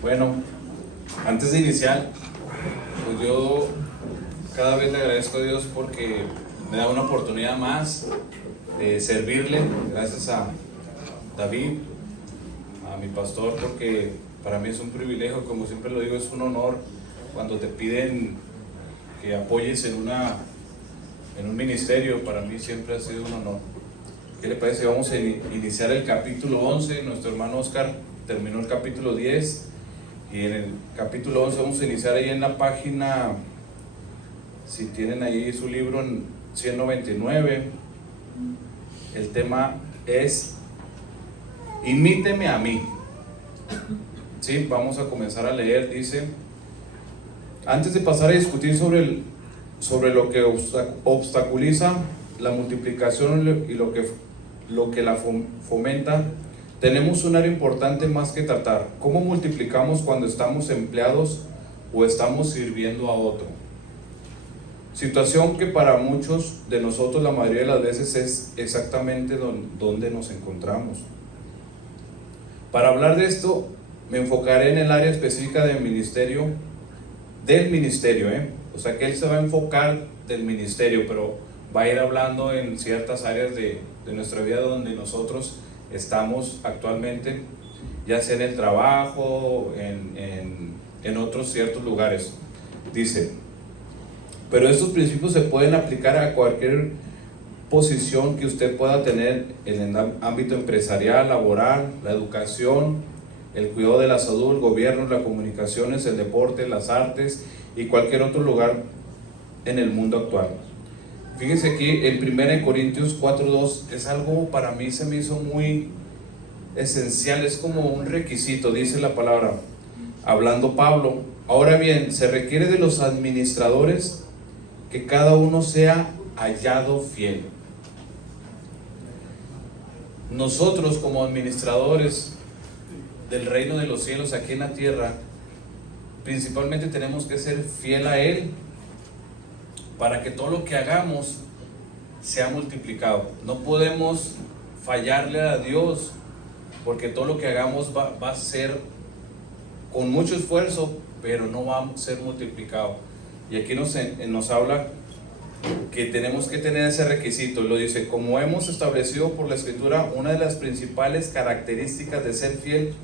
Bueno, antes de iniciar, pues yo cada vez le agradezco a Dios porque me da una oportunidad más de servirle. Gracias a David, a mi pastor, porque para mí es un privilegio, como siempre lo digo, es un honor cuando te piden que apoyes en un ministerio. Para mí siempre ha sido un honor. ¿Qué le parece? Vamos a iniciar el capítulo 11. Nuestro hermano Oscar terminó el capítulo 10 y en el capítulo 11 vamos a iniciar ahí en la página, si tienen ahí su libro, en 199. El tema es imíteme a mí. Sí, vamos a comenzar a leer. Dice: antes de pasar a discutir sobre lo que obstaculiza la multiplicación y lo que la fomenta, tenemos un área importante más que tratar: ¿cómo multiplicamos cuando estamos empleados o estamos sirviendo a otro? Situación que para muchos de nosotros la mayoría de las veces es exactamente donde nos encontramos. Para hablar de esto me enfocaré en el área específica del ministerio, o sea que él se va a enfocar del ministerio, pero va a ir hablando en ciertas áreas de nuestra vida donde nosotros estamos actualmente, ya sea en el trabajo, en otros ciertos lugares. Dice: pero estos principios se pueden aplicar a cualquier posición que usted pueda tener en el ámbito empresarial, laboral, la educación, el cuidado de la salud, el gobierno, las comunicaciones, el deporte, las artes y cualquier otro lugar en el mundo actual. Fíjense aquí en 1 Corintios 4:2, es algo para mí se me hizo muy esencial, es como un requisito. Dice la palabra, hablando Pablo: ahora bien, se requiere de los administradores que cada uno sea hallado fiel. Nosotros como administradores del reino de los cielos aquí en la tierra, principalmente tenemos que ser fiel a Él para que todo lo que hagamos sea multiplicado. No podemos fallarle a Dios, porque todo lo que hagamos va a ser con mucho esfuerzo, pero no va a ser multiplicado. Y aquí nos habla que tenemos que tener ese requisito. Lo dice: como hemos establecido por la Escritura, una de las principales características de ser fiel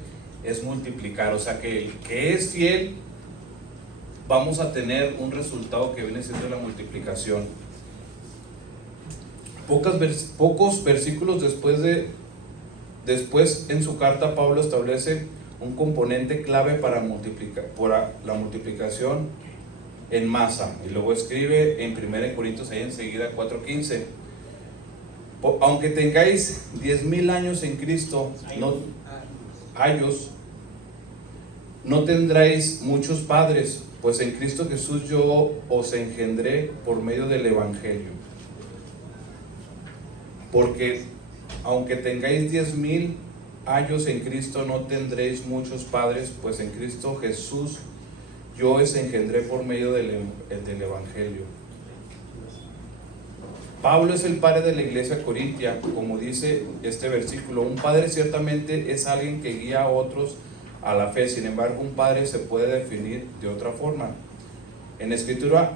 es multiplicar. O sea que el que es fiel, vamos a tener un resultado que viene siendo la multiplicación. Pocos versículos después en su carta, Pablo establece un componente clave para la multiplicación en masa, y luego escribe en 1 Corintios ahí enseguida 4:15: aunque tengáis 10,000 años en Cristo, no tendréis muchos padres, pues en Cristo Jesús yo os engendré por medio del Evangelio. Porque aunque tengáis 10,000 años en Cristo, no tendréis muchos padres, pues en Cristo Jesús yo os engendré por medio del Evangelio. Pablo es el padre de la iglesia corintia, como dice este versículo. Un padre ciertamente es alguien que guía a otros a la fe. Sin embargo, un padre se puede definir de otra forma. En la Escritura,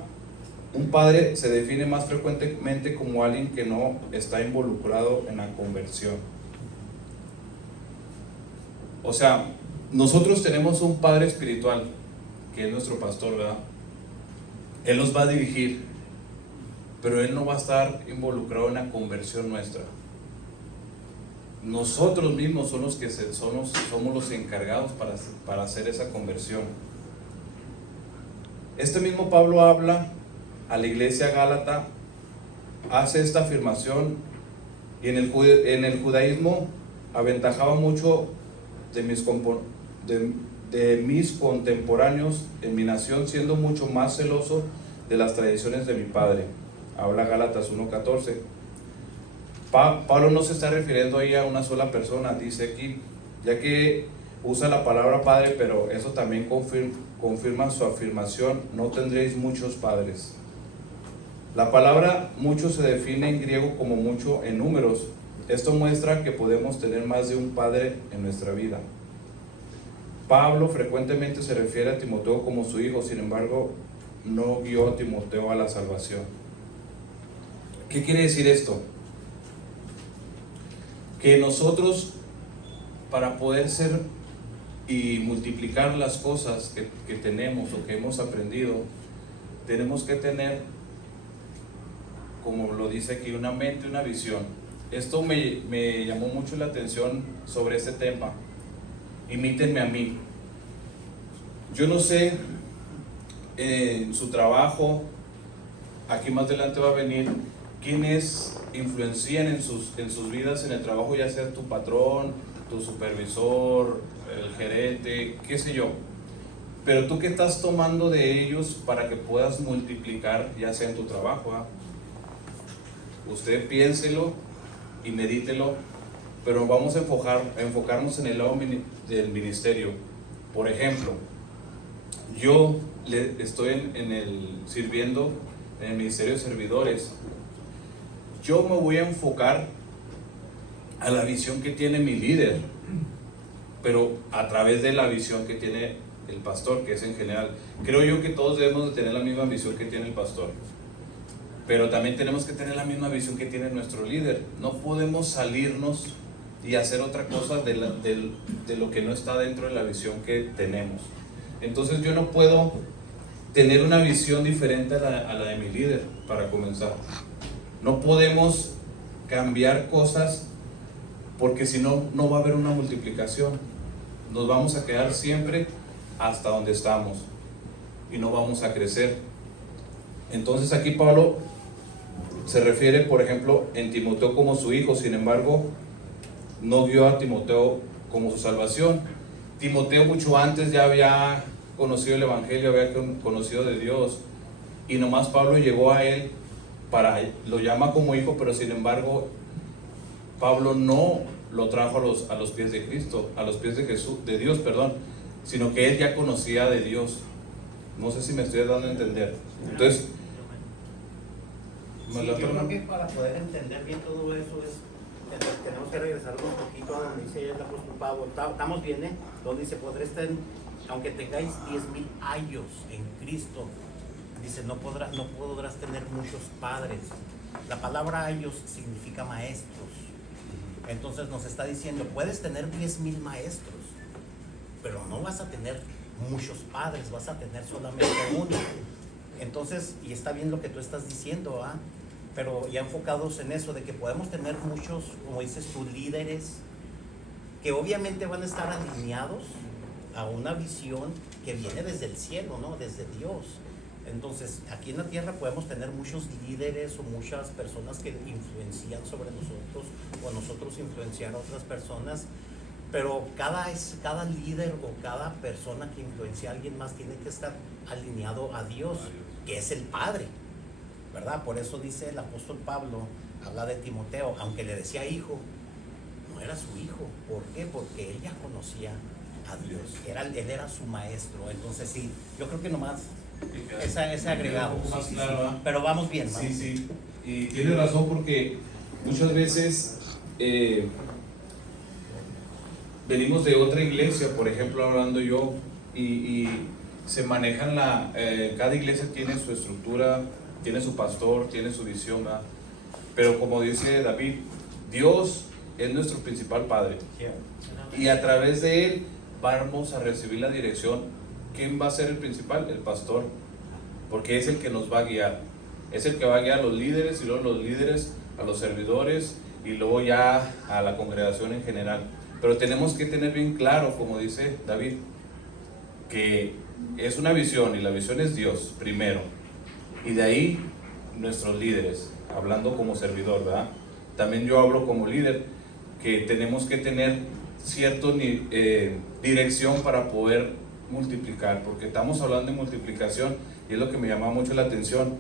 un padre se define más frecuentemente como alguien que no está involucrado en la conversión. O sea, nosotros tenemos un padre espiritual, que es nuestro pastor, ¿verdad? Él nos va a dirigir, pero Él no va a estar involucrado en la conversión nuestra. Nosotros mismos somos los que somos los encargados para hacer esa conversión. Este mismo Pablo habla a la iglesia Gálata, hace esta afirmación, y en el judaísmo aventajaba mucho de mis contemporáneos en mi nación, siendo mucho más celoso de las tradiciones de mi padre. Habla Gálatas 1:14. Pablo no se está refiriendo ahí a una sola persona, dice aquí, ya que usa la palabra padre, pero eso también confirma su afirmación: no tendréis muchos padres. La palabra mucho se define en griego como mucho en números. Esto muestra que podemos tener más de un padre en nuestra vida. Pablo frecuentemente se refiere a Timoteo como su hijo, sin embargo, no guió a Timoteo a la salvación. ¿Qué quiere decir esto? Que nosotros, para poder ser y multiplicar las cosas que tenemos o que hemos aprendido, tenemos que tener, como lo dice aquí, una mente, una visión. Esto me llamó mucho la atención sobre este tema. Imítenme a mí. Yo no sé, en su trabajo, aquí más adelante va a venir, quienes influencian en sus vidas en el trabajo, ya sea tu patrón, tu supervisor, el gerente, qué sé yo. Pero tú, ¿qué estás tomando de ellos para que puedas multiplicar, ya sea en tu trabajo? Usted piénselo y medítelo, pero vamos a enfocarnos en el lado del ministerio. Por ejemplo, yo estoy sirviendo en el ministerio de servidores. Yo me voy a enfocar a la visión que tiene mi líder, pero a través de la visión que tiene el pastor, que es en general. Creo yo que todos debemos de tener la misma visión que tiene el pastor, pero también tenemos que tener la misma visión que tiene nuestro líder. No podemos salirnos y hacer otra cosa de lo que no está dentro de la visión que tenemos. Entonces yo no puedo tener una visión diferente a la de mi líder, para comenzar. No podemos cambiar cosas, porque si no, no va a haber una multiplicación. Nos vamos a quedar siempre hasta donde estamos y no vamos a crecer. Entonces aquí Pablo se refiere, por ejemplo, en Timoteo como su hijo, sin embargo, no vio a Timoteo como su salvación. Timoteo mucho antes ya había conocido el Evangelio, había conocido de Dios, y nomás Pablo llegó a él lo llama como hijo, pero sin embargo Pablo no lo trajo a los pies de Cristo, a los pies de Jesús, de Dios, perdón, sino que él ya conocía de Dios. No sé si me estoy dando a entender. Entonces, sí, yo creo que para poder entender bien todo eso tenemos que regresar un poquito a donde dice el apóstol Pablo. Estamos bien, donde dice, aunque tengáis 10,000 años en Cristo, dice, no podrás tener muchos padres. La palabra años significa maestros. Entonces nos está diciendo, puedes tener 10,000 maestros, pero no vas a tener muchos padres, vas a tener solamente uno. Entonces, y está bien lo que tú estás diciendo, pero ya enfocados en eso, de que podemos tener muchos, como dices tú, líderes, que obviamente van a estar alineados a una visión que viene desde el cielo, ¿no? Desde Dios. Entonces, aquí en la tierra podemos tener muchos líderes o muchas personas que influencian sobre nosotros, o nosotros influenciar a otras personas, pero cada líder o cada persona que influencia a alguien más tiene que estar alineado a Dios, que es el Padre, ¿verdad? Por eso dice el apóstol Pablo, habla de Timoteo, aunque le decía hijo, no era su hijo. ¿Por qué? Porque él ya conocía a Dios, él era su maestro. Entonces sí, yo creo que nomás ese agregado, sí, claro, sí. Pero vamos bien, ¿no? Sí, y tienes razón, porque muchas veces venimos de otra iglesia, por ejemplo, hablando yo, y se manejan cada iglesia tiene su estructura, tiene su pastor, tiene su visión, ¿verdad? Pero como dice David, Dios es nuestro principal padre, y a través de él vamos a recibir la dirección. ¿Quién va a ser el principal? El pastor, porque es el que nos va a guiar, es el que va a guiar a los líderes, y luego los líderes a los servidores, y luego ya a la congregación en general. Pero tenemos que tener bien claro, como dice David, que es una visión, y la visión es Dios primero, y de ahí nuestros líderes, hablando como servidor, ¿verdad? También yo hablo como líder, que tenemos que tener cierta dirección para poder multiplicar, porque estamos hablando de multiplicación, y es lo que me llama mucho la atención,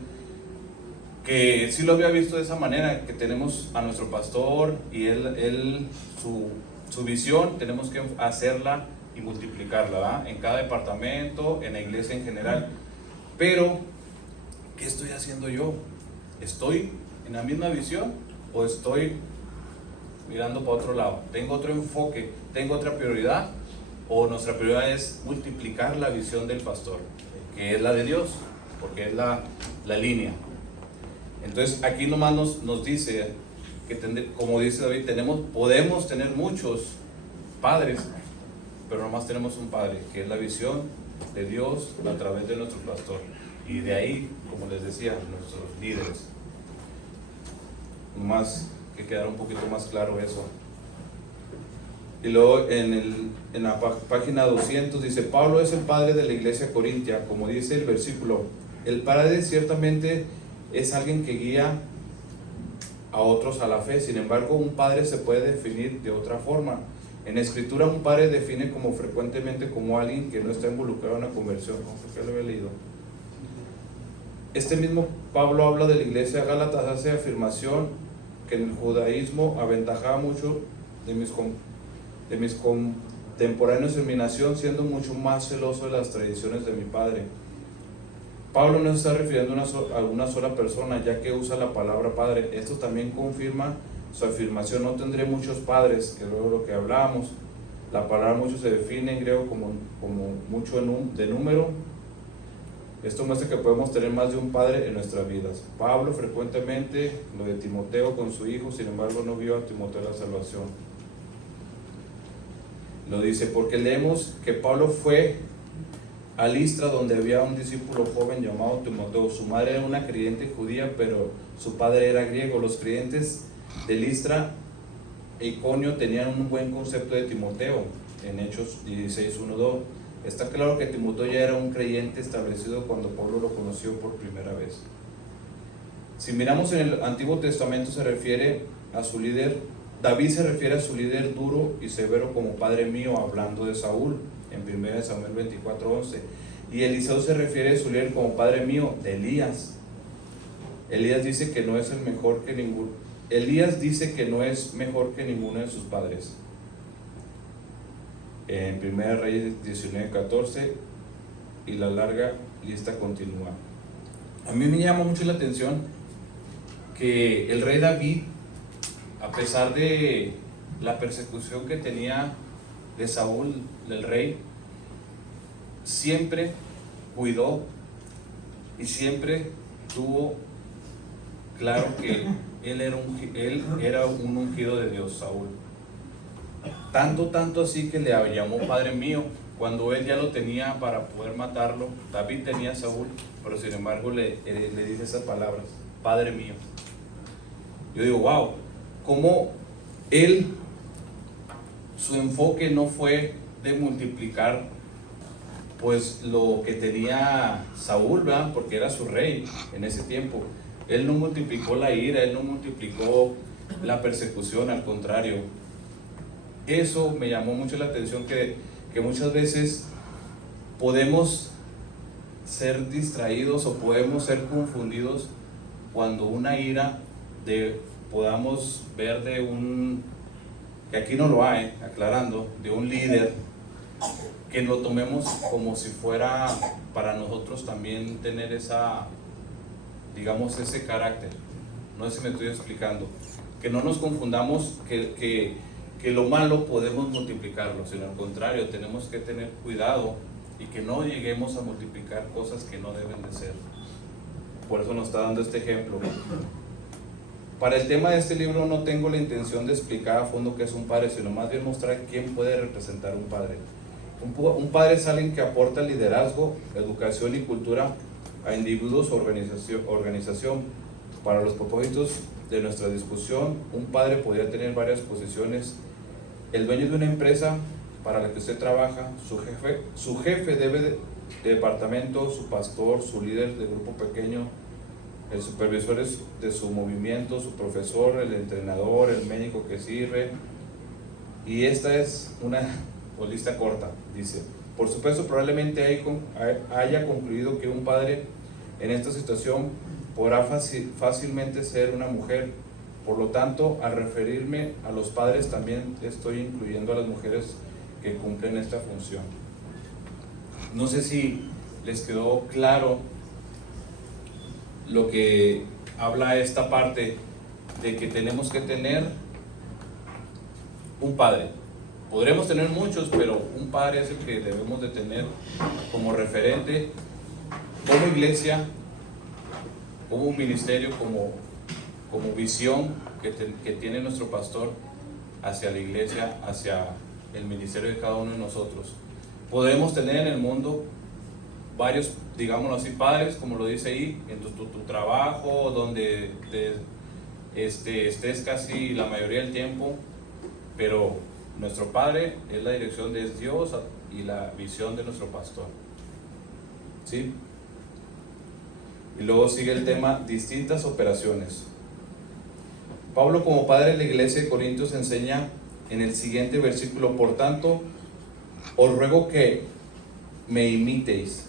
que sí lo había visto de esa manera, que tenemos a nuestro pastor, y su visión tenemos que hacerla y multiplicarla, ¿verdad? En cada departamento, en la iglesia en general. Pero, ¿qué estoy haciendo yo? ¿Estoy en la misma visión o estoy mirando para otro lado? ¿Tengo otro enfoque? ¿Tengo otra prioridad? o nuestra prioridad es multiplicar la visión del pastor, que es la de Dios, porque es la línea. Entonces aquí nomás nos dice que, como dice David, podemos tener muchos padres, pero nomás tenemos un padre, que es la visión de Dios a través de nuestro pastor. Y de ahí, como les decía, nuestros líderes. Nomás que quedara un poquito más claro eso. Y luego en la página 200 dice: Pablo es el padre de la iglesia corintia, como dice el versículo. El padre ciertamente es alguien que guía a otros a la fe. Sin embargo, un padre se puede definir de otra forma. En escritura, un padre define como frecuentemente como alguien que no está involucrado en la conversión. ¿Por qué lo he leído? Este mismo Pablo habla de la iglesia de Gálatas, hace afirmación que en el judaísmo aventajaba mucho de mis contemporáneos en mi nación, siendo mucho más celoso de las tradiciones de mi padre. Pablo no se está refiriendo a una sola persona, ya que usa la palabra padre. Esto también confirma su afirmación: no tendré muchos padres, que luego lo que hablábamos. La palabra mucho se define en griego como mucho de número. Esto muestra que podemos tener más de un padre en nuestras vidas. Pablo frecuentemente lo de Timoteo con su hijo, sin embargo no vio a Timoteo la salvación. Lo dice porque leemos que Pablo fue a Listra, donde había un discípulo joven llamado Timoteo. Su madre era una creyente judía, pero su padre era griego. Los creyentes de Listra e Iconio tenían un buen concepto de Timoteo en Hechos 16:1-2. Está claro que Timoteo ya era un creyente establecido cuando Pablo lo conoció por primera vez. Si miramos en el Antiguo Testamento, se refiere a su líder, David se refiere a su líder duro y severo como padre mío, hablando de Saúl en 1 Samuel 24:11. Y Eliseo se refiere a su líder como padre mío, de Elías. Elías dice que no es mejor que ninguno de sus padres. En 1 Reyes 19:14, y la larga lista continúa. A mí me llama mucho la atención que el rey David, a pesar de la persecución que tenía de Saúl, del rey, siempre cuidó y siempre tuvo claro que él era un ungido de Dios, Saúl. Tanto así que le llamó Padre mío, cuando él ya lo tenía para poder matarlo. David tenía a Saúl, pero sin embargo le dice esas palabras: Padre mío. Yo digo, wow, cómo él, su enfoque no fue de multiplicar pues lo que tenía Saúl, ¿verdad? Porque era su rey en ese tiempo. Él no multiplicó la ira, él no multiplicó la persecución, al contrario. Eso me llamó mucho la atención, que muchas veces podemos ser distraídos o podemos ser confundidos cuando una ira podamos ver de que aquí no lo hay, aclarando, de un líder, que lo tomemos como si fuera para nosotros también tener ese carácter. No sé si me estoy explicando. Que no nos confundamos que lo malo podemos multiplicarlo, sino al contrario, tenemos que tener cuidado y que no lleguemos a multiplicar cosas que no deben de ser. Por eso nos está dando este ejemplo. Para el tema de este libro no tengo la intención de explicar a fondo qué es un padre, sino más bien mostrar quién puede representar un padre. Un padre es alguien que aporta liderazgo, educación y cultura a individuos o organización. Para los propósitos de nuestra discusión, un padre podría tener varias posiciones: el dueño de una empresa para la que usted trabaja, su jefe de departamento, su pastor, su líder de grupo pequeño, el supervisor de su movimiento, su profesor, el entrenador, el médico que sirve. Y esta es una lista corta. Dice: por supuesto, probablemente haya concluido que un padre en esta situación podrá fácilmente ser una mujer. Por lo tanto, al referirme a los padres, también estoy incluyendo a las mujeres que cumplen esta función. No sé si les quedó claro lo que habla esta parte de que tenemos que tener un padre. Podremos tener muchos, pero un padre es el que debemos de tener como referente, como iglesia, como un ministerio, como visión que tiene nuestro pastor hacia la iglesia, hacia el ministerio de cada uno de nosotros. Podemos tener en el mundo varios, digámoslo así, padres, como lo dice ahí, en tu trabajo, donde estés casi la mayoría del tiempo, pero nuestro padre es la dirección de Dios y la visión de nuestro pastor. ¿Sí? Y luego sigue el tema, distintas operaciones. Pablo, como padre de la iglesia de Corintios, enseña en el siguiente versículo: por tanto, os ruego que me imitéis.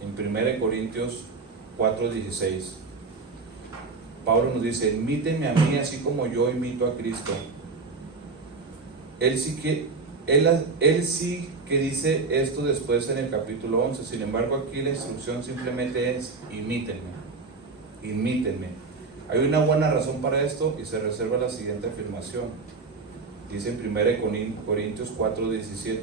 En 1 Corintios 4:16, Pablo nos dice: imítenme a mí así como yo imito a Cristo. Él sí que dice esto después en el capítulo 11. Sin embargo, aquí la instrucción simplemente es: imítenme. Hay una buena razón para esto y se reserva la siguiente afirmación. Dice en 1 Corintios 4:17: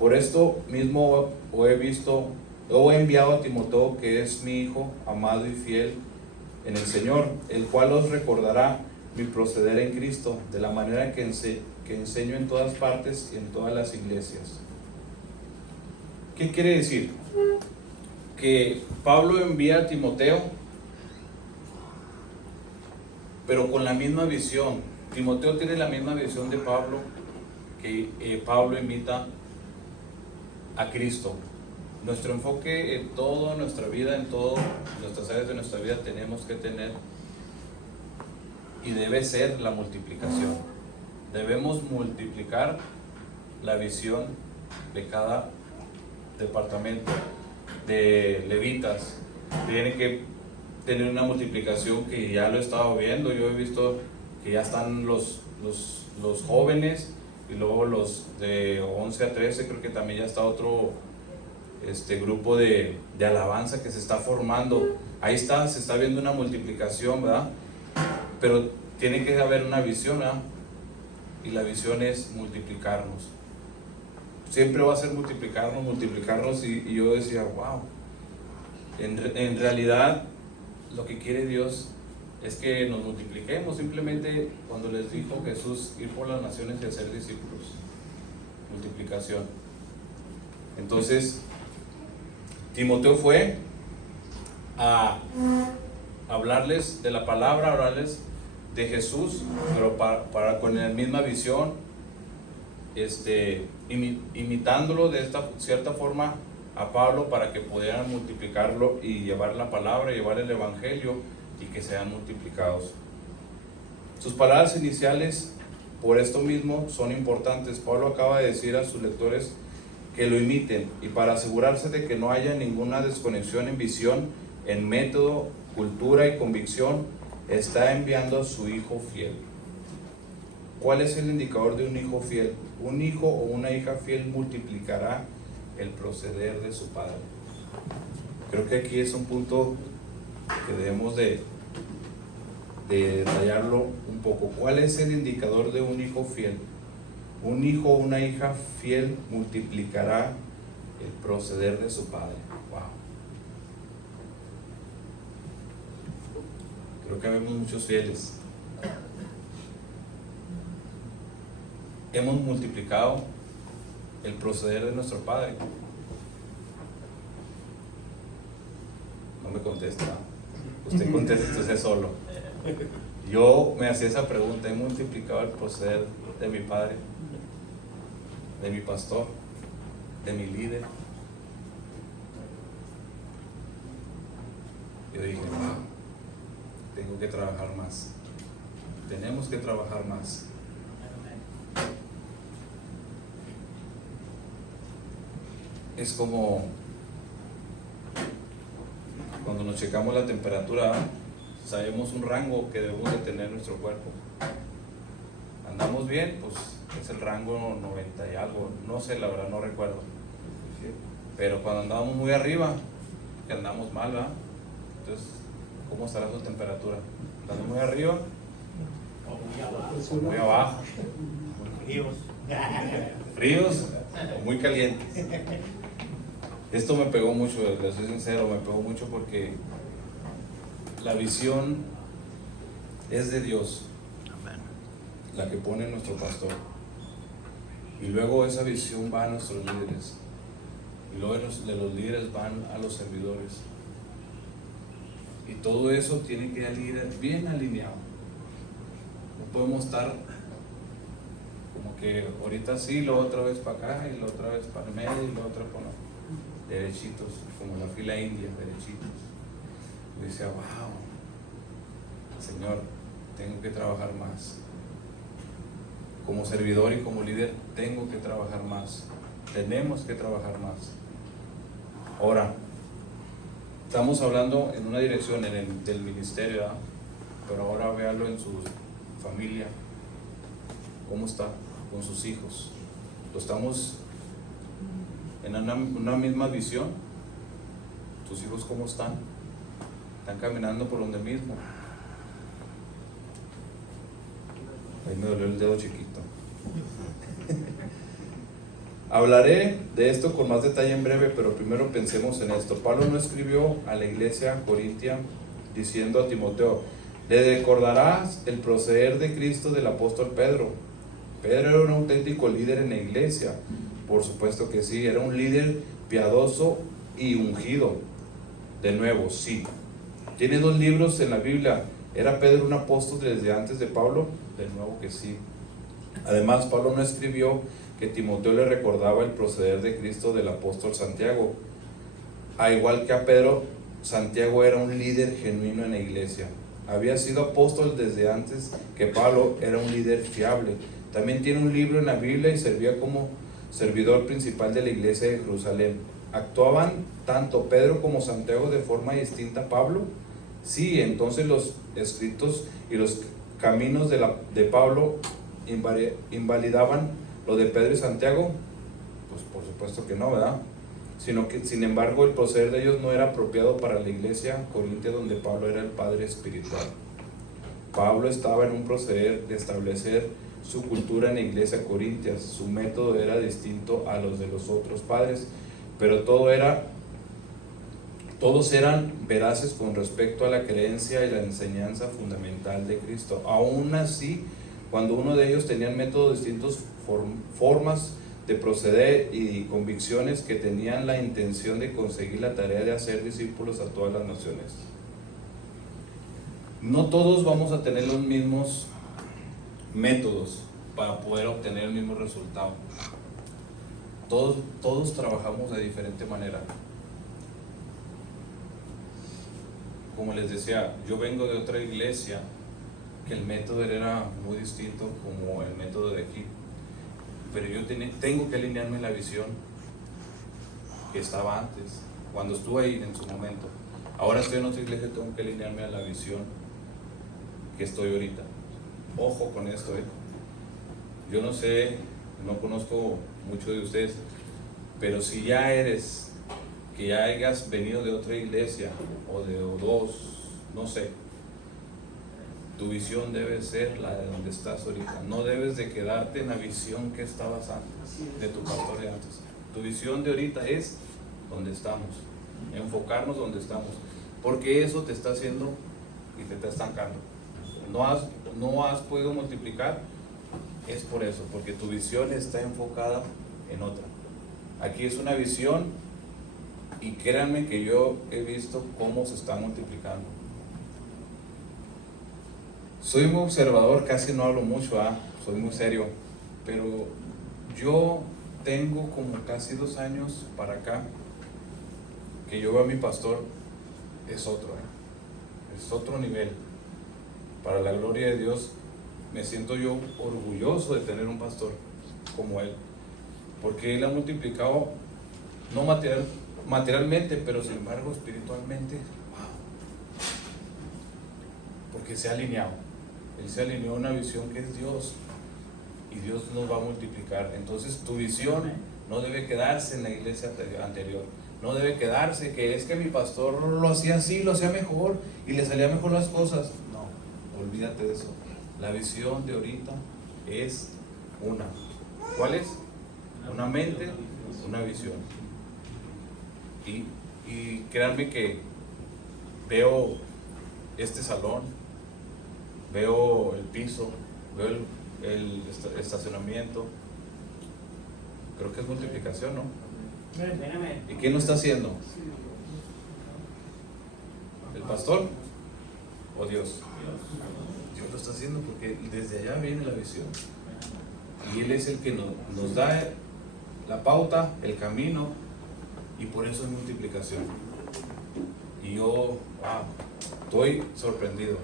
por esto mismo he enviado a Timoteo, que es mi hijo amado y fiel en el Señor, el cual os recordará mi proceder en Cristo, de la manera que enseño en todas partes y en todas las iglesias. ¿Qué quiere decir? Que Pablo envía a Timoteo, pero con la misma visión. Timoteo tiene la misma visión de Pablo, que Pablo imita a Cristo. Nuestro enfoque en toda nuestra vida, en todas nuestras áreas de nuestra vida, tenemos que tener y debe ser la multiplicación. Debemos multiplicar la visión de cada departamento de levitas. Tiene que tener una multiplicación, que ya lo he estado viendo. Yo he visto que ya están los jóvenes, y luego los de 11 a 13, creo que también ya está otro grupo de alabanza que se está formando. Ahí está, se está viendo una multiplicación, ¿verdad? Pero tiene que haber una visión, ¿verdad? Y la visión es multiplicarnos. Siempre va a ser multiplicarnos, y yo decía, wow, en realidad lo que quiere Dios es que nos multipliquemos. Simplemente cuando les dijo Jesús ir por las naciones y hacer discípulos, multiplicación. Entonces Timoteo fue a hablarles de la palabra, hablarles de Jesús, pero para con la misma visión, imitándolo de esta cierta forma a Pablo, para que pudieran multiplicarlo y llevar la palabra, llevar el evangelio, y que sean multiplicados. Sus palabras iniciales, por esto mismo, son importantes. Pablo acaba de decir a sus lectores que lo imiten, y para asegurarse de que no haya ninguna desconexión en visión, en método, cultura y convicción, está enviando a su hijo fiel. ¿Cuál es el indicador de un hijo fiel? Un hijo o una hija fiel multiplicará el proceder de su padre. Creo que aquí es un punto que debemos de detallarlo un poco. ¿Cuál es el indicador de un hijo fiel? Un hijo o una hija fiel multiplicará el proceder de su padre. Wow. Creo que vemos muchos fieles. Hemos multiplicado el proceder de nuestro padre. No me contesta. Usted contesta usted solo. Yo me hacía esa pregunta: ¿he multiplicado el proceder de mi padre, de mi pastor, de mi líder? Yo dije, wow, tengo que trabajar más. Tenemos que trabajar más. Es como cuando nos checamos la temperatura, sabemos un rango que debemos de tener en nuestro cuerpo. Andamos bien, pues es el rango 90 y algo, no sé, la verdad no recuerdo. Pero cuando andamos muy arriba, que andamos mal, ¿verdad? Entonces, ¿cómo estará su temperatura? ¿Estás muy arriba? O muy abajo. Muy abajo. Fríos. Fríos o muy calientes. Esto me pegó mucho, les soy sincero, me pegó mucho porque la visión es de Dios, la que pone nuestro pastor. Y luego esa visión va a nuestros líderes. Y luego de los líderes van a los servidores. Y todo eso tiene que ir bien alineado. No podemos estar como que ahorita sí, luego otra vez para acá, y la otra vez para el medio, y la otra para derechitos, como la fila india, derechitos. Y decía, wow, Señor, tengo que trabajar más. Como servidor y como líder, tengo que trabajar más. Tenemos que trabajar más. Ahora, estamos hablando en una dirección del ministerio, ¿verdad? Pero ahora véalo en su familia. ¿Cómo está con sus hijos? ¿Lo estamos en una misma visión? ¿Tus hijos cómo están? ¿Están caminando por donde mismo? Ahí me dolió el dedo chiquito. Hablaré de esto con más detalle en breve, pero primero pensemos en esto. Pablo no escribió a la iglesia corintia diciendo a Timoteo: le recordarás el proceder de Cristo del apóstol Pedro. Pedro era un auténtico líder en la iglesia. Por supuesto que sí, era un líder piadoso y ungido. De nuevo, sí. Tiene 2 libros en la Biblia. ¿Era Pedro un apóstol desde antes de Pablo? De nuevo que sí. Además, Pablo no escribió que Timoteo le recordaba el proceder de Cristo del apóstol Santiago. A igual que a Pedro, Santiago era un líder genuino en la iglesia. Había sido apóstol desde antes que Pablo, era un líder fiable. También tiene un libro en la Biblia y servía como servidor principal de la iglesia de Jerusalén. ¿Actuaban tanto Pedro como Santiago de forma distinta a Pablo? Sí, entonces los escritos y los caminos de Pablo invalidaban lo de Pedro y Santiago. Pues por supuesto que no, ¿verdad? Sino que, sin embargo, el proceder de ellos no era apropiado para la iglesia corintia, donde Pablo era el padre espiritual. Pablo estaba en un proceder de establecer su cultura en la iglesia corintia. Su método era distinto a los de los otros padres, pero todos eran veraces con respecto a la creencia y la enseñanza fundamental de Cristo. Aún así, cuando uno de ellos tenía métodos distintos, formas de proceder y convicciones que tenían la intención de conseguir la tarea de hacer discípulos a todas las naciones. No todos vamos a tener los mismos métodos para poder obtener el mismo resultado. Todos trabajamos de diferente manera. Como les decía, yo vengo de otra iglesia que el método era muy distinto como el método de aquí, pero yo tengo que alinearme en la visión que estaba antes, cuando estuve ahí en su momento. Ahora estoy en otra iglesia, tengo que alinearme a la visión que estoy ahorita. Ojo con esto, yo no sé, no conozco mucho de ustedes, pero si ya que ya hayas venido de otra iglesia o de 2, no sé, tu visión debe ser la de donde estás ahorita. No debes de quedarte en la visión que estabas antes, de tu pastor de antes. Tu visión de ahorita es donde estamos, enfocarnos donde estamos, porque eso te está haciendo y te está estancando. No has podido multiplicar, es por eso, porque tu visión está enfocada en otra. Aquí es una visión, y créanme que yo he visto cómo se está multiplicando. Soy muy observador, casi no hablo mucho, soy muy serio, pero yo tengo como casi 2 años para acá que yo veo a mi pastor, es otro nivel. Para la gloria de Dios, me siento yo orgulloso de tener un pastor como él, porque él ha multiplicado, no materialmente, pero sin embargo espiritualmente, porque se ha alineado. Él se alineó a una visión que es Dios, y Dios nos va a multiplicar. Entonces tu visión no debe quedarse en la iglesia anterior, no debe quedarse que es que mi pastor lo hacía así, lo hacía mejor y le salían mejor las cosas. No, olvídate de eso. La visión de ahorita es una. ¿Cuál es? Una mente, una visión. Y créanme que veo este salón, veo el piso, veo el estacionamiento. Creo que es multiplicación, ¿no? ¿Y quién lo está haciendo? ¿El pastor o Dios? Dios lo está haciendo porque desde allá viene la visión. Y Él es el que nos da la pauta, el camino, y por eso es multiplicación. Y yo, wow, estoy sorprendido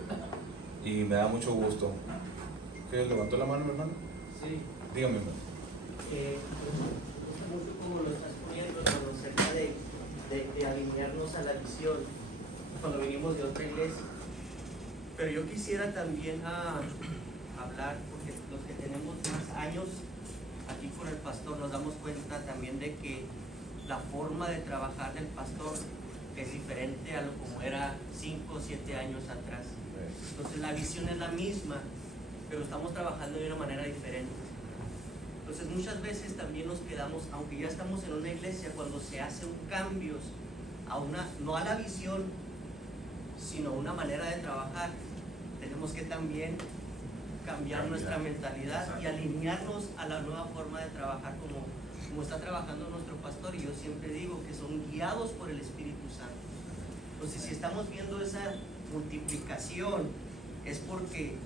y me da mucho gusto. ¿Qué levantó la mano, mi hermano? Sí. Dígame, hermano. Mucho como lo estás poniendo, cuando cerca de alinearnos a la visión, cuando venimos de otra iglesia. Pero yo quisiera también hablar, porque los que tenemos más años aquí con el pastor nos damos cuenta también de que la forma de trabajar del pastor es diferente a lo como era 5 o 7 años atrás. Entonces la visión es la misma, pero estamos trabajando de una manera diferente. Entonces muchas veces también nos quedamos, aunque ya estamos en una iglesia, cuando se hacen cambios no a la visión, sino a una manera de trabajar, tenemos que también cambiar nuestra mentalidad y alinearnos a la nueva forma de trabajar como está trabajando nuestro pastor. Y yo siempre digo que son guiados por el Espíritu Santo. Entonces si estamos viendo esa multiplicación es porque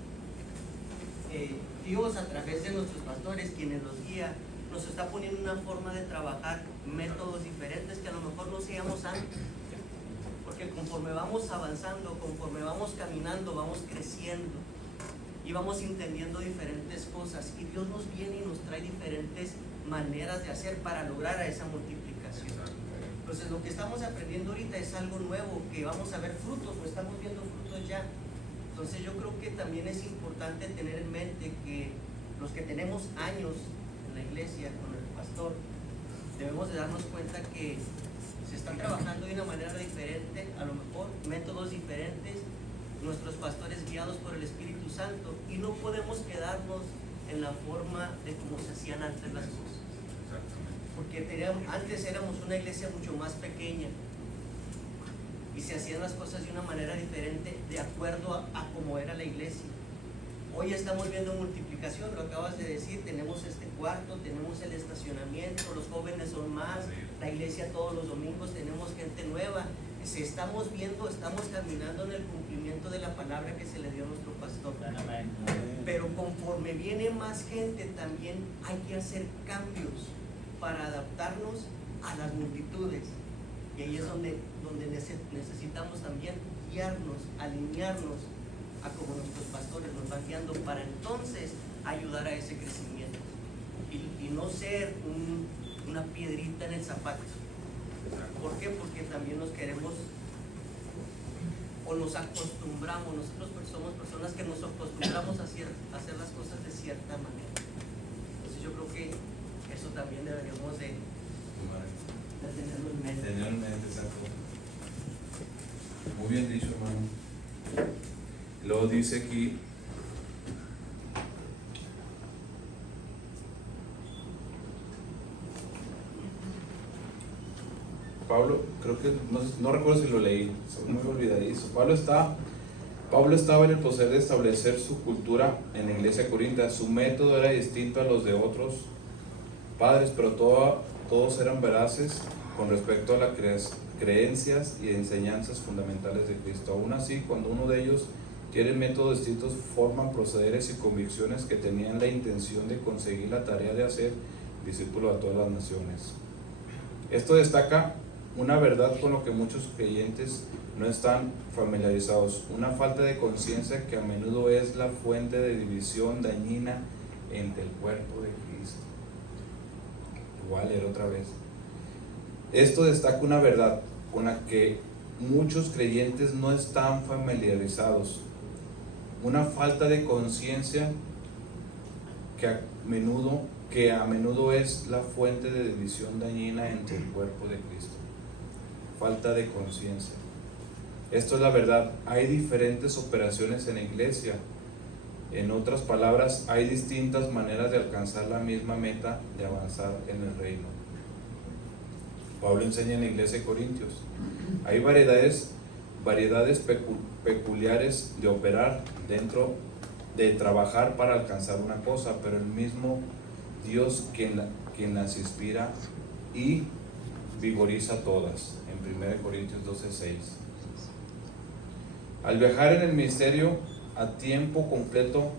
Dios, a través de nuestros pastores, quienes los guía, nos está poniendo una forma de trabajar, métodos diferentes que a lo mejor no hacíamos antes. Porque conforme vamos avanzando, conforme vamos caminando, vamos creciendo y vamos entendiendo diferentes cosas, y Dios nos viene y nos trae diferentes maneras de hacer para lograr a esa multiplicación. Entonces lo que estamos aprendiendo ahorita es algo nuevo, que vamos a ver frutos, o estamos viendo frutos ya. Entonces yo creo que también es importante tener en mente que los que tenemos años en la iglesia con el pastor, debemos de darnos cuenta que se está trabajando de una manera diferente, a lo mejor métodos diferentes, nuestros pastores guiados por el Espíritu Santo, y no podemos quedarnos en la forma de cómo se hacían antes las cosas. Porque antes éramos una iglesia mucho más pequeña y se hacían las cosas de una manera diferente de acuerdo a cómo era la iglesia. Hoy estamos viendo multiplicación, lo acabas de decir, tenemos este cuarto, tenemos el estacionamiento, los jóvenes son más, la iglesia todos los domingos tenemos gente nueva. Estamos viendo, estamos caminando en el cumplimiento de la palabra que se le dio a nuestro pastor. Pero conforme viene más gente, también hay que hacer cambios para adaptarnos a las multitudes. Y ahí es donde necesitamos también guiarnos, alinearnos a como nuestros pastores nos van guiando, para entonces ayudar a ese crecimiento y no ser una piedrita en el zapato. ¿Por qué? Porque también nos queremos o nos acostumbramos, nosotros somos personas que nos acostumbramos a hacer las cosas de cierta manera. Entonces yo creo que eso también deberíamos de tenerlo en mente. Tenerlo en mente, exacto. Muy bien dicho, hermano. Luego dice aquí, Pablo, creo que no recuerdo si lo leí, soy muy olvidadizo. Pablo estaba en el poder de establecer su cultura en la iglesia corintia. Su método era distinto a los de otros padres, pero todos eran veraces con respecto a las creencias y enseñanzas fundamentales de Cristo. Aún así, cuando uno de ellos tiene métodos distintos, forman procederes y convicciones que tenían la intención de conseguir la tarea de hacer discípulos a todas las naciones. Esto destaca una verdad con lo que muchos creyentes no están familiarizados, una falta de conciencia que a menudo es la fuente de división dañina entre el cuerpo de Cristo. Voy a leer otra vez. Esto destaca una verdad con la que muchos creyentes no están familiarizados, una falta de conciencia que a menudo es la fuente de división dañina entre el cuerpo de Cristo. Falta de conciencia. Esto es la verdad. Hay diferentes operaciones en la iglesia, En otras palabras, hay distintas maneras de alcanzar la misma meta de avanzar en el reino. Pablo enseña en la iglesia de Corintios. Hay variedades peculiares de operar dentro de trabajar para alcanzar una cosa, pero el mismo Dios quien las inspira y vigoriza todas. En 1 Corintios 12:6. Al viajar en el ministerio a tiempo completo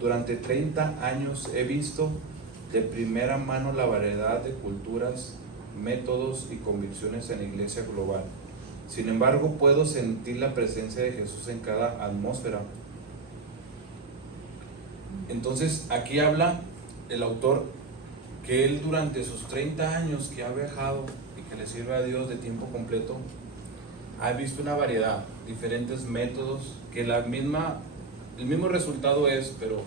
durante 30 años he visto de primera mano la variedad de culturas, métodos y convicciones en la iglesia global. Sin embargo, puedo sentir la presencia de Jesús en cada atmósfera. Entonces, aquí habla el autor que él durante sus 30 años que ha viajado y que le sirve a Dios de tiempo completo, ha visto una variedad, diferentes métodos, que el mismo resultado es, pero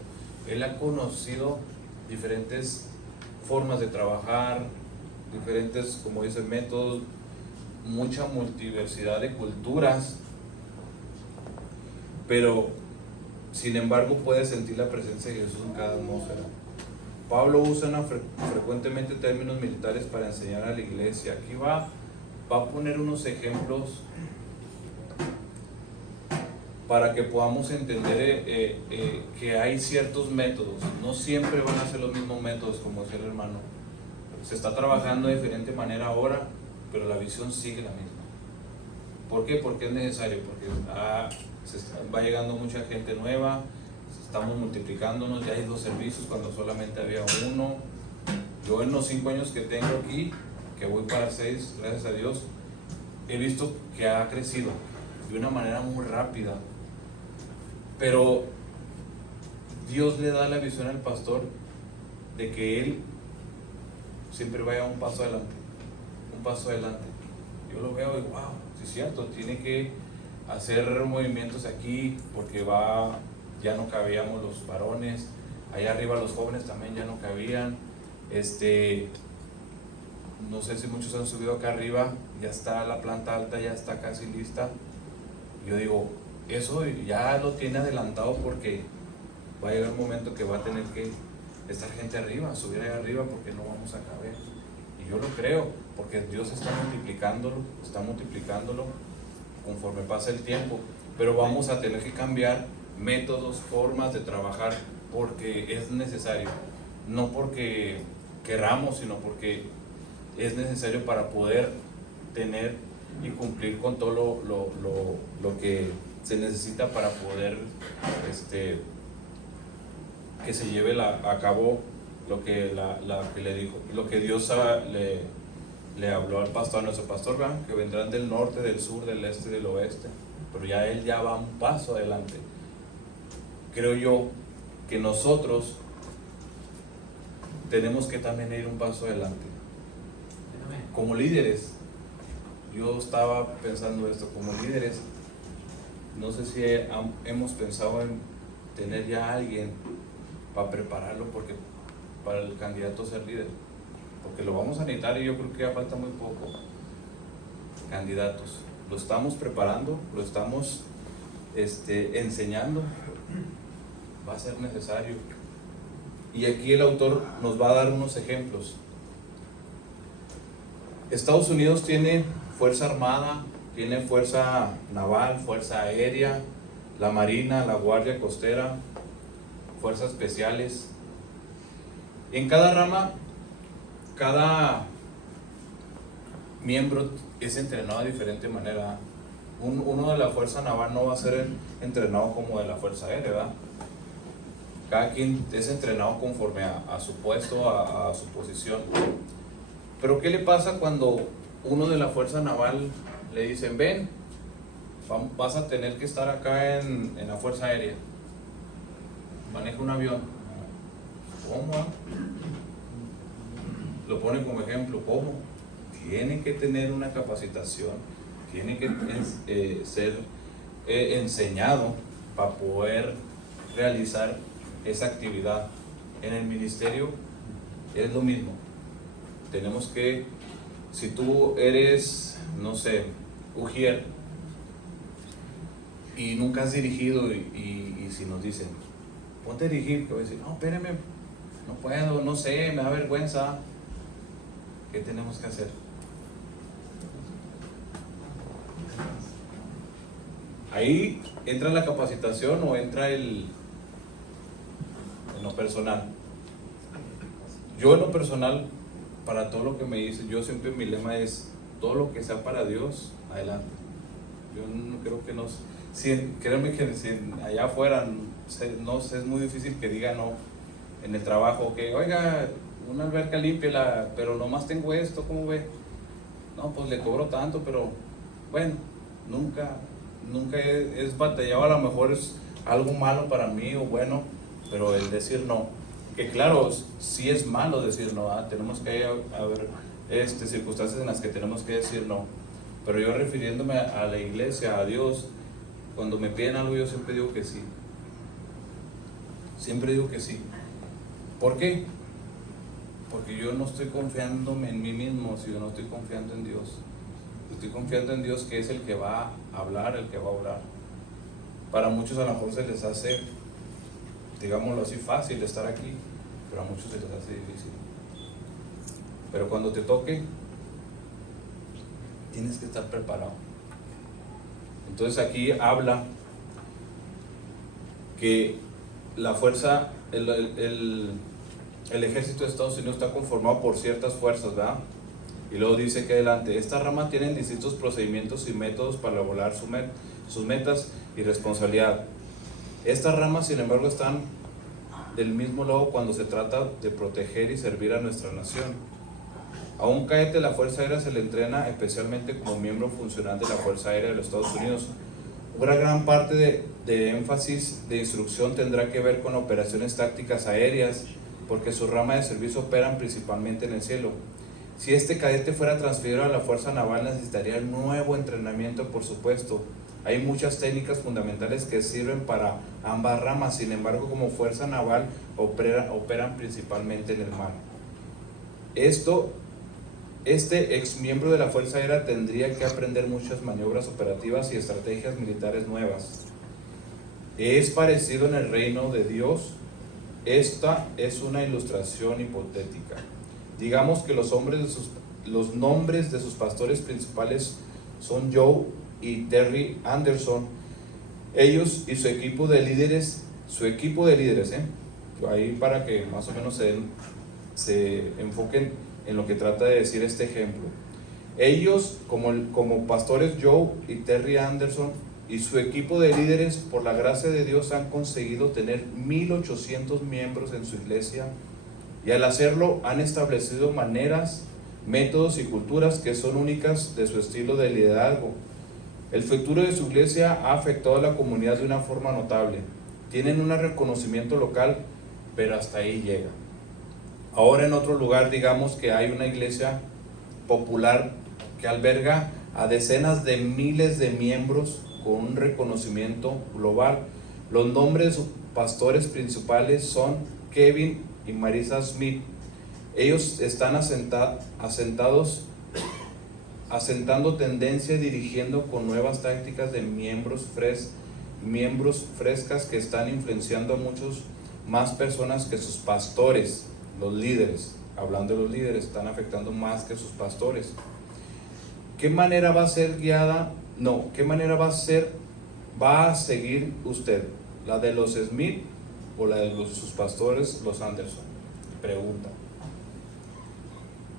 él ha conocido diferentes formas de trabajar, diferentes, como dice, métodos, mucha multiversidad de culturas, pero sin embargo puede sentir la presencia de Jesús en cada atmósfera. Pablo usa frecuentemente términos militares para enseñar a la iglesia. Aquí va a poner unos ejemplos para que podamos entender que hay ciertos métodos. No siempre van a ser los mismos métodos, como decía el hermano. Se está trabajando de diferente manera ahora, pero la visión sigue la misma. ¿Por qué? Porque es necesario, porque va llegando mucha gente nueva, estamos multiplicándonos, ya hay 2 servicios cuando solamente había 1. Yo en los 5 años que tengo aquí, que voy para 6, gracias a Dios, he visto que ha crecido de una manera muy rápida, pero Dios le da la visión al pastor de que él siempre vaya un paso adelante, un paso adelante. Yo lo veo y wow, sí es cierto, tiene que hacer movimientos aquí porque ya no cabíamos los varones, allá arriba los jóvenes también ya no cabían. No sé si muchos han subido acá arriba, ya está la planta alta, ya está casi lista. Yo digo, eso ya lo tiene adelantado porque va a llegar un momento que va a tener que estar gente arriba, subir allá arriba porque no vamos a caber. Y yo lo creo, porque Dios está multiplicándolo conforme pasa el tiempo, pero vamos a tener que cambiar métodos, formas de trabajar porque es necesario, no porque queramos, sino porque es necesario para poder tener y cumplir con todo lo que se necesita para poder que se lleve a cabo lo que le dijo, lo que Dios le habló al pastor, a nuestro pastor, ¿verdad? Que vendrán del norte, del sur, del este y del oeste, pero ya él ya va un paso adelante. Creo yo que nosotros tenemos que también ir un paso adelante como líderes. Yo estaba pensando esto, como líderes, no sé si hemos pensado en tener ya a alguien para prepararlo para el candidato a ser líder, porque lo vamos a necesitar y yo creo que ya falta muy poco. Candidatos, lo estamos preparando, lo estamos enseñando, va a ser necesario. Y aquí el autor nos va a dar unos ejemplos. Estados Unidos tiene fuerza armada, tiene fuerza naval, fuerza aérea, la marina, la guardia costera, fuerzas especiales. En cada rama, cada miembro es entrenado de diferente manera. Uno de la fuerza naval no va a ser entrenado como de la fuerza aérea, ¿verdad? Cada quien es entrenado conforme a su puesto, a su posición. Pero ¿qué le pasa cuando uno de la fuerza naval le dicen, ven, vas a tener que estar acá en la fuerza aérea, maneja un avión? ¿Cómo? Lo ponen como ejemplo. ¿Cómo? Tiene que tener una capacitación, tiene que ser enseñado para poder realizar esa actividad. En el ministerio es lo mismo. Tenemos que, si tú eres, no sé, ujier y nunca has dirigido y si nos dicen, ponte a dirigir, que voy a decir, no, espérame, no puedo, no sé, me da vergüenza. ¿Qué tenemos que hacer? Ahí entra la capacitación o entra en lo personal. Yo en lo personal, para todo lo que me dice, yo siempre mi lema es, todo lo que sea para Dios, adelante. Yo no creo que créanme que si allá afuera no sé, es muy difícil que diga no en el trabajo, que oiga, una alberca límpiala, pero nomás tengo esto, ¿cómo ve? No, pues le cobro tanto, pero bueno, nunca es batallado, a lo mejor es algo malo para mí o bueno, pero el decir no, que claro, sí es malo decir no, tenemos que haber circunstancias en las que tenemos que decir no, pero yo refiriéndome a la iglesia, a Dios, cuando me piden algo yo siempre digo que sí. Siempre digo que sí. ¿Por qué? Porque yo no estoy confiándome en mí mismo, si yo no estoy confiando en Dios. Estoy confiando en Dios, que es el que va a hablar, el que va a orar. Para muchos a lo mejor se les hace, digámoslo así, fácil estar aquí, pero a muchos se les hace difícil. Pero cuando te toque, tienes que estar preparado. Entonces aquí habla que la fuerza, el ejército de Estados Unidos está conformado por ciertas fuerzas, ¿verdad? Y luego dice que adelante, estas ramas tienen distintos procedimientos y métodos para lograr sus metas y responsabilidad. Estas ramas, sin embargo, están del mismo lado cuando se trata de proteger y servir a nuestra nación. A un cadete de la Fuerza Aérea se le entrena especialmente como miembro funcional de la Fuerza Aérea de los Estados Unidos. Una gran parte de énfasis de instrucción tendrá que ver con operaciones tácticas aéreas, porque su rama de servicio operan principalmente en el cielo. Si este cadete fuera transferido a la Fuerza Naval, necesitaría nuevo entrenamiento, por supuesto. Hay muchas técnicas fundamentales que sirven para ambas ramas, sin embargo, como Fuerza Naval operan principalmente en el mar. Este ex miembro de la Fuerza Aérea tendría que aprender muchas maniobras operativas y estrategias militares nuevas. Es parecido en el reino de Dios. Esta es una ilustración hipotética. Digamos que los nombres de sus pastores principales son Joe y Terry Anderson. Ellos y su equipo de líderes, ahí para que más o menos se enfoquen en lo que trata de decir este ejemplo. Ellos, como pastores Joe y Terry Anderson y su equipo de líderes, por la gracia de Dios, han conseguido tener 1,800 miembros en su iglesia, y al hacerlo han establecido maneras, métodos y culturas que son únicas de su estilo de liderazgo. El futuro de su iglesia ha afectado a la comunidad de una forma notable. Tienen un reconocimiento local, pero hasta ahí llega. Ahora en otro lugar, digamos que hay una iglesia popular que alberga a decenas de miles de miembros con un reconocimiento global. Los nombres de sus pastores principales son Kevin y Marissa Smith. Ellos están asentando tendencia y dirigiendo con nuevas tácticas de miembros frescas que están influenciando a muchos más personas que sus pastores. Los líderes, hablando de los líderes, están afectando más que sus pastores. ¿Qué manera va a ser guiada? No, ¿qué manera va a seguir usted? ¿La de los Smith o la de sus pastores, los Anderson? Pregunta.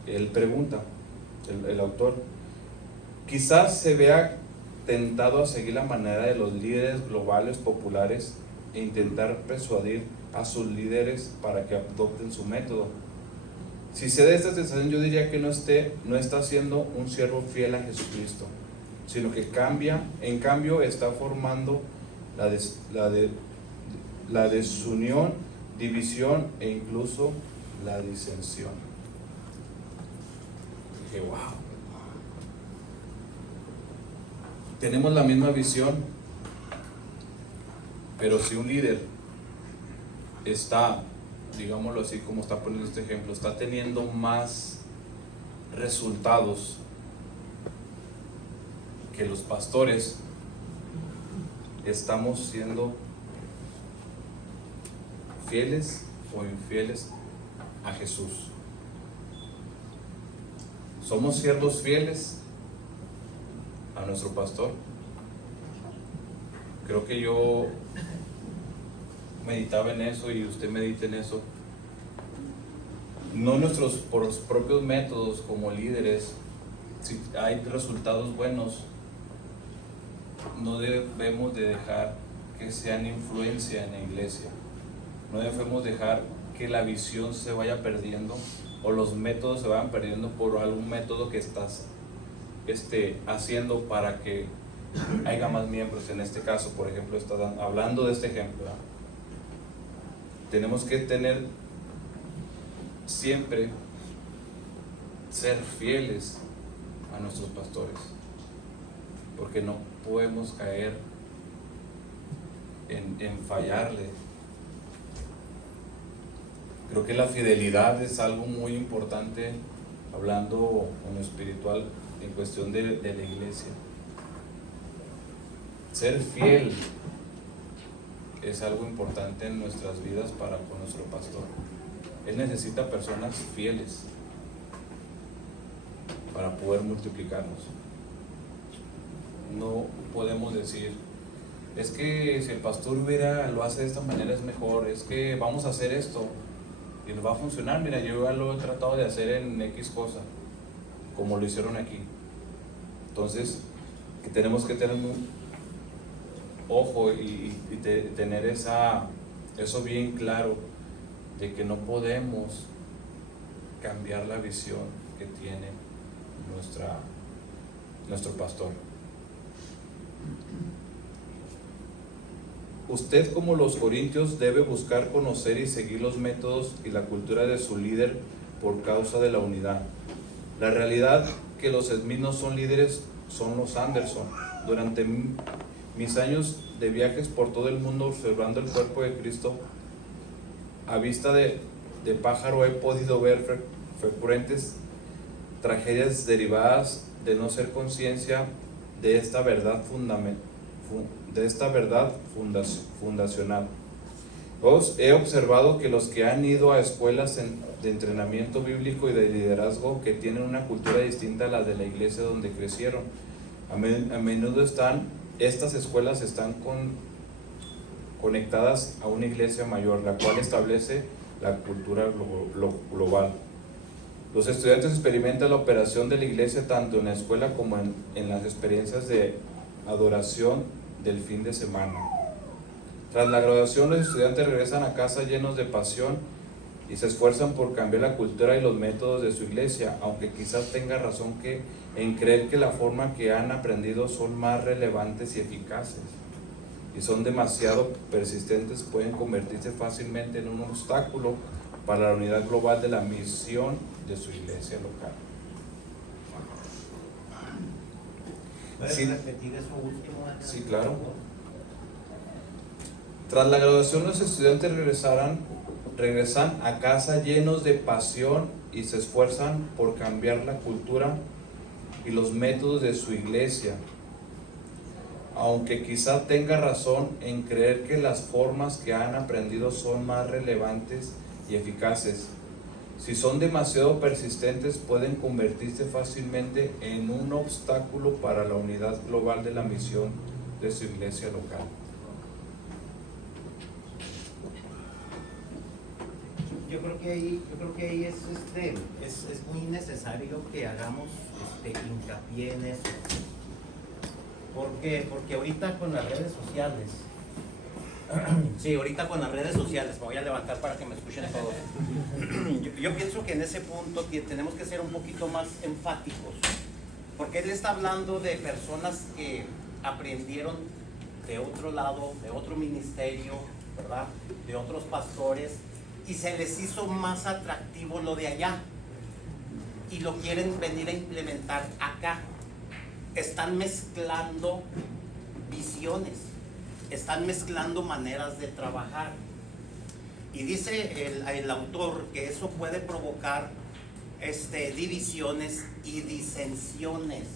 Él pregunta, el autor. Quizás se vea tentado a seguir la manera de los líderes globales populares e intentar persuadir a sus líderes para que adopten su método. Si se da esta sensación, yo diría que no está siendo un siervo fiel a Jesucristo, sino que en cambio está formando la desunión, división e incluso la disensión. Dije, wow. Tenemos la misma visión, pero si un líder está, digámoslo así como está poniendo este ejemplo, está teniendo más resultados que los pastores, estamos siendo fieles o infieles a Jesús. ¿Somos siervos fieles a nuestro pastor? Creo que yo meditaba en eso y usted medita en eso. No nuestros propios métodos como líderes, si hay resultados buenos, no debemos de dejar que sean influencia en la iglesia. No debemos dejar que la visión se vaya perdiendo o los métodos se vayan perdiendo por algún método que estás haciendo para que haya más miembros. En este caso, por ejemplo, hablando de este ejemplo, ¿verdad? Tenemos que tener siempre, ser fieles a nuestros pastores, porque no podemos caer en fallarle. Creo que la fidelidad es algo muy importante, hablando en lo espiritual, en cuestión de la iglesia. Ser fiel es algo importante en nuestras vidas para con nuestro pastor. Él necesita personas fieles para poder multiplicarnos. No podemos decir, es que si el pastor lo hace de esta manera es mejor, es que vamos a hacer esto y nos va a funcionar. Mira, yo ya lo he tratado de hacer en X cosa, como lo hicieron aquí. Entonces, que tenemos que tener un ojo y tener eso bien claro, de que no podemos cambiar la visión que tiene nuestro pastor. Usted, como los corintios, debe buscar conocer y seguir los métodos y la cultura de su líder por causa de la unidad. La realidad que los Smith no son líderes, son los Anderson. Durante mis años de viajes por todo el mundo observando el cuerpo de Cristo, a vista de pájaro he podido ver frecuentes tragedias derivadas de no ser conciencia de esta verdad fundacional. He observado que los que han ido a escuelas de entrenamiento bíblico y de liderazgo que tienen una cultura distinta a la de la iglesia donde crecieron, a menudo estas escuelas están conectadas a una iglesia mayor, la cual establece la cultura global. Los estudiantes experimentan la operación de la iglesia tanto en la escuela como en las experiencias de adoración del fin de semana. Tras la graduación, los estudiantes regresan a casa llenos de pasión y se esfuerzan por cambiar la cultura y los métodos de su iglesia, aunque quizás tenga razón en creer que la forma que han aprendido son más relevantes y eficaces y son demasiado persistentes, pueden convertirse fácilmente en un obstáculo para la unidad global de la misión de su iglesia local. ¿Puedes repetir eso último? Sí, claro. Tras la graduación, los estudiantes regresan a casa llenos de pasión y se esfuerzan por cambiar la cultura y los métodos de su iglesia, aunque quizá tenga razón en creer que las formas que han aprendido son más relevantes y eficaces. Si son demasiado persistentes, pueden convertirse fácilmente en un obstáculo para la unidad global de la misión de su iglesia local. Yo creo que ahí es muy necesario que hagamos hincapié en eso. ¿Por qué? Porque ahorita con las redes sociales, me voy a levantar para que me escuchen todos. Yo pienso que en ese punto tenemos que ser un poquito más enfáticos, porque él está hablando de personas que aprendieron de otro lado, de otro ministerio, ¿verdad? De otros pastores, y se les hizo más atractivo lo de allá y lo quieren venir a implementar acá. Están mezclando visiones, están mezclando maneras de trabajar, y dice el autor que eso puede provocar divisiones y disensiones.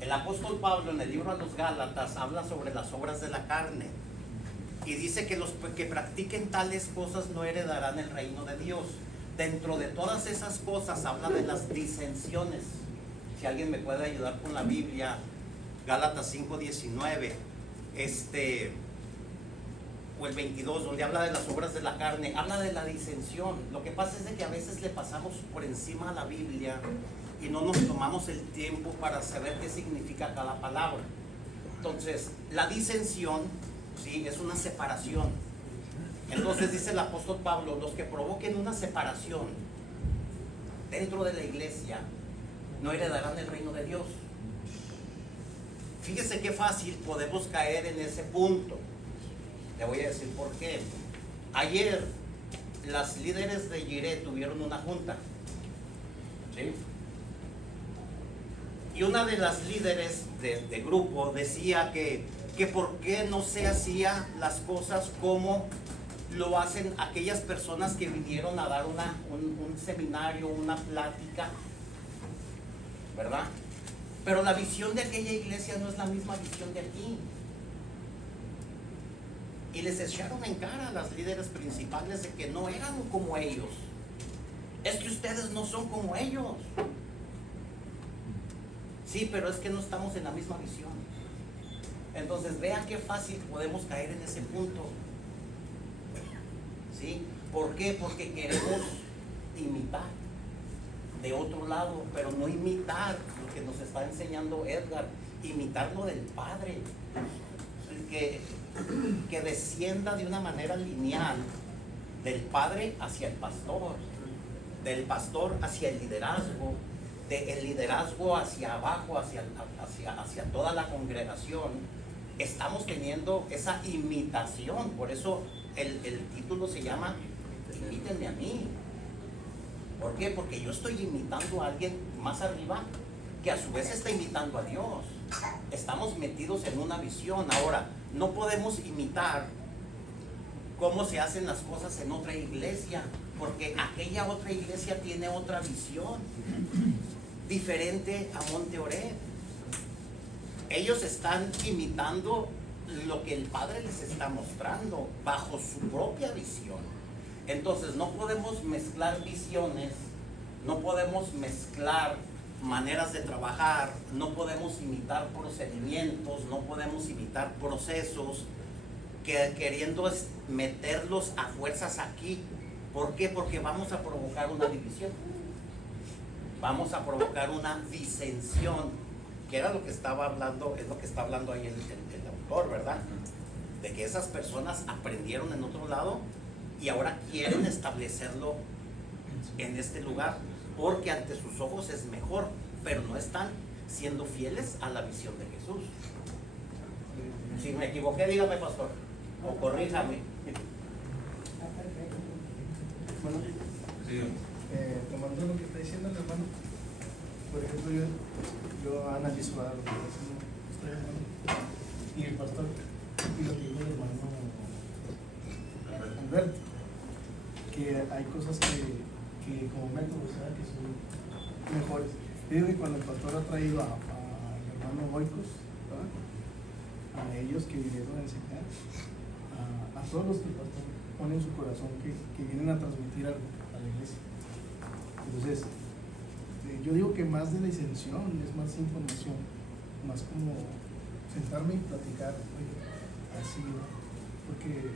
El apóstol Pablo en el libro a los Gálatas habla sobre las obras de la carne Y dice que los que practiquen tales cosas no heredarán el reino de Dios. Dentro de todas esas cosas habla de las disensiones. Si alguien me puede ayudar con la Biblia, Gálatas 5:19, o el 22, donde habla de las obras de la carne, habla de la disensión. Lo que pasa es de que a veces le pasamos por encima a la Biblia y no nos tomamos el tiempo para saber qué significa cada palabra. Entonces, la disensión, ¿sí?, es una separación. Entonces dice el apóstol Pablo, los que provoquen una separación dentro de la iglesia no heredarán el reino de Dios. Fíjese qué fácil podemos caer en ese punto. Le voy a decir por qué. Ayer las líderes de Jiré tuvieron una junta, ¿sí? Y una de las líderes de grupo decía que por qué no se hacía las cosas como lo hacen aquellas personas que vinieron a dar un seminario, una plática, ¿verdad? Pero la visión de aquella iglesia no es la misma visión de aquí. Y les echaron en cara a las líderes principales de que no eran como ellos. Es que ustedes no son como ellos. Sí, pero es que no estamos en la misma visión. Entonces vean qué fácil podemos caer en ese punto. ¿Sí? ¿Por qué? Porque queremos imitar de otro lado, pero no imitar lo que nos está enseñando Edgar, imitar lo del Padre, que descienda de una manera lineal del Padre hacia el pastor, del pastor hacia el liderazgo, del liderazgo hacia abajo, hacia toda la congregación. Estamos teniendo esa imitación, por eso el título se llama Imítenme a mí. ¿Por qué? Porque yo estoy imitando a alguien más arriba que a su vez está imitando a Dios. Estamos metidos en una visión. Ahora, no podemos imitar cómo se hacen las cosas en otra iglesia, porque aquella otra iglesia tiene otra visión diferente a Monte Oreb. Ellos están imitando lo que el Padre les está mostrando bajo su propia visión. Entonces no podemos mezclar visiones, no podemos mezclar maneras de trabajar, no podemos imitar procedimientos, no podemos imitar procesos queriendo meterlos a fuerzas aquí. ¿Por qué? Porque vamos a provocar una división, vamos a provocar una disensión, que era lo que estaba hablando, es lo que está hablando ahí el autor, ¿verdad? De que esas personas aprendieron en otro lado y ahora quieren establecerlo en este lugar porque ante sus ojos es mejor, pero no están siendo fieles a la visión de Jesús. Si me equivoqué, dígame, pastor, o corríjame. Bueno, Sí. tomando lo que está diciendo el hermano, por ejemplo, yo analizo lo que está haciendo usted, hermano, y el pastor, y lo que dijo el hermano Alberto, que hay cosas que como métodos, ¿sabes?, que son mejores. Yo digo que cuando el pastor ha traído al hermano Boicos, ¿verdad?, a ellos que vinieron a enseñar, a todos los que el pastor pone en su corazón que vienen a transmitir algo a la iglesia. Entonces, yo digo que más de disensión es más información, más como sentarme y platicar, oye, así, ¿no? Porque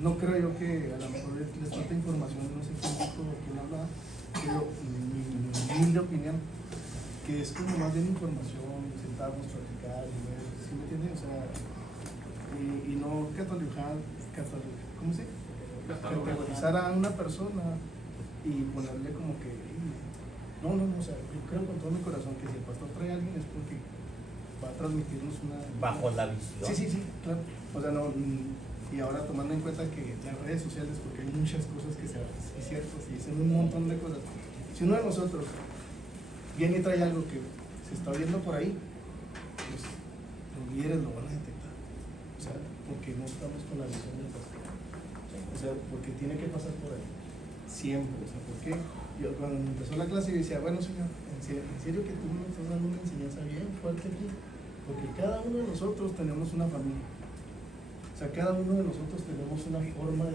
no creo yo que a lo mejor les falta información, no sé quién dijo o quién habla, pero mi humilde opinión, que es como más bien información, sentarnos, platicar, y ver, ¿sí me entienden? O sea, y no ¿cómo se? Categorizar a una persona y ponerle como que no, o sea, yo creo con todo mi corazón que si el pastor trae a alguien es porque va a transmitirnos una... Bajo la visión. Sí, claro. O sea, no, y ahora tomando en cuenta que las redes sociales, porque hay muchas cosas que se es cierto, se dicen un montón de cosas. Si uno de nosotros viene y trae algo que se está viendo por ahí, pues los líderes lo van a detectar. O sea, porque no estamos con la visión del pastor. O sea, porque tiene que pasar por ahí. Siempre. O sea, ¿por qué? Yo cuando empezó la clase yo decía, bueno, señor, en serio que tú me estás dando una enseñanza bien fuerte aquí, porque cada uno de nosotros tenemos una familia, sea, cada uno de nosotros tenemos una forma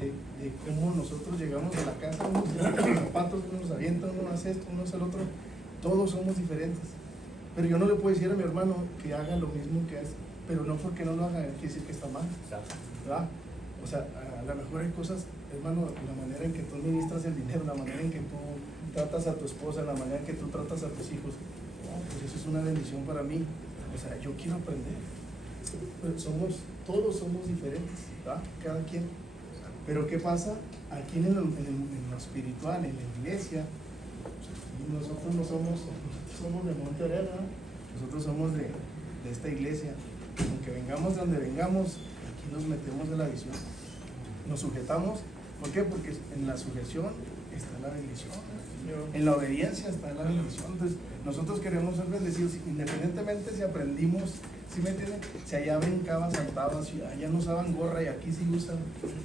de cómo nosotros llegamos a la casa, unos se quitan los zapatos, unos avientan, uno hace esto, uno hace el otro, todos somos diferentes. Pero yo no le puedo decir a mi hermano que haga lo mismo que hace, pero no porque no lo haga quiere decir que está mal, ¿verdad? O sea, a lo mejor hay cosas, hermano, la manera en que tú administras el dinero, la manera en que tú tratas a tu esposa, la manera en que tú tratas a tus hijos, pues eso es una bendición para mí. O sea, yo quiero aprender. Pero todos somos diferentes, ¿verdad? Cada quien. Pero ¿qué pasa? Aquí en lo espiritual, en la iglesia, nosotros no somos, somos de Monte Oreo, ¿no? Nosotros somos de esta iglesia. Aunque vengamos de donde vengamos, aquí nos metemos en la visión. Nos sujetamos. ¿Por qué? Porque en la sujeción está la bendición. En la obediencia está la bendición. Entonces, nosotros queremos ser bendecidos independientemente si aprendimos, ¿sí me entienden? Si allá brincaban, saltaban, si allá no usaban gorra y aquí sí usan,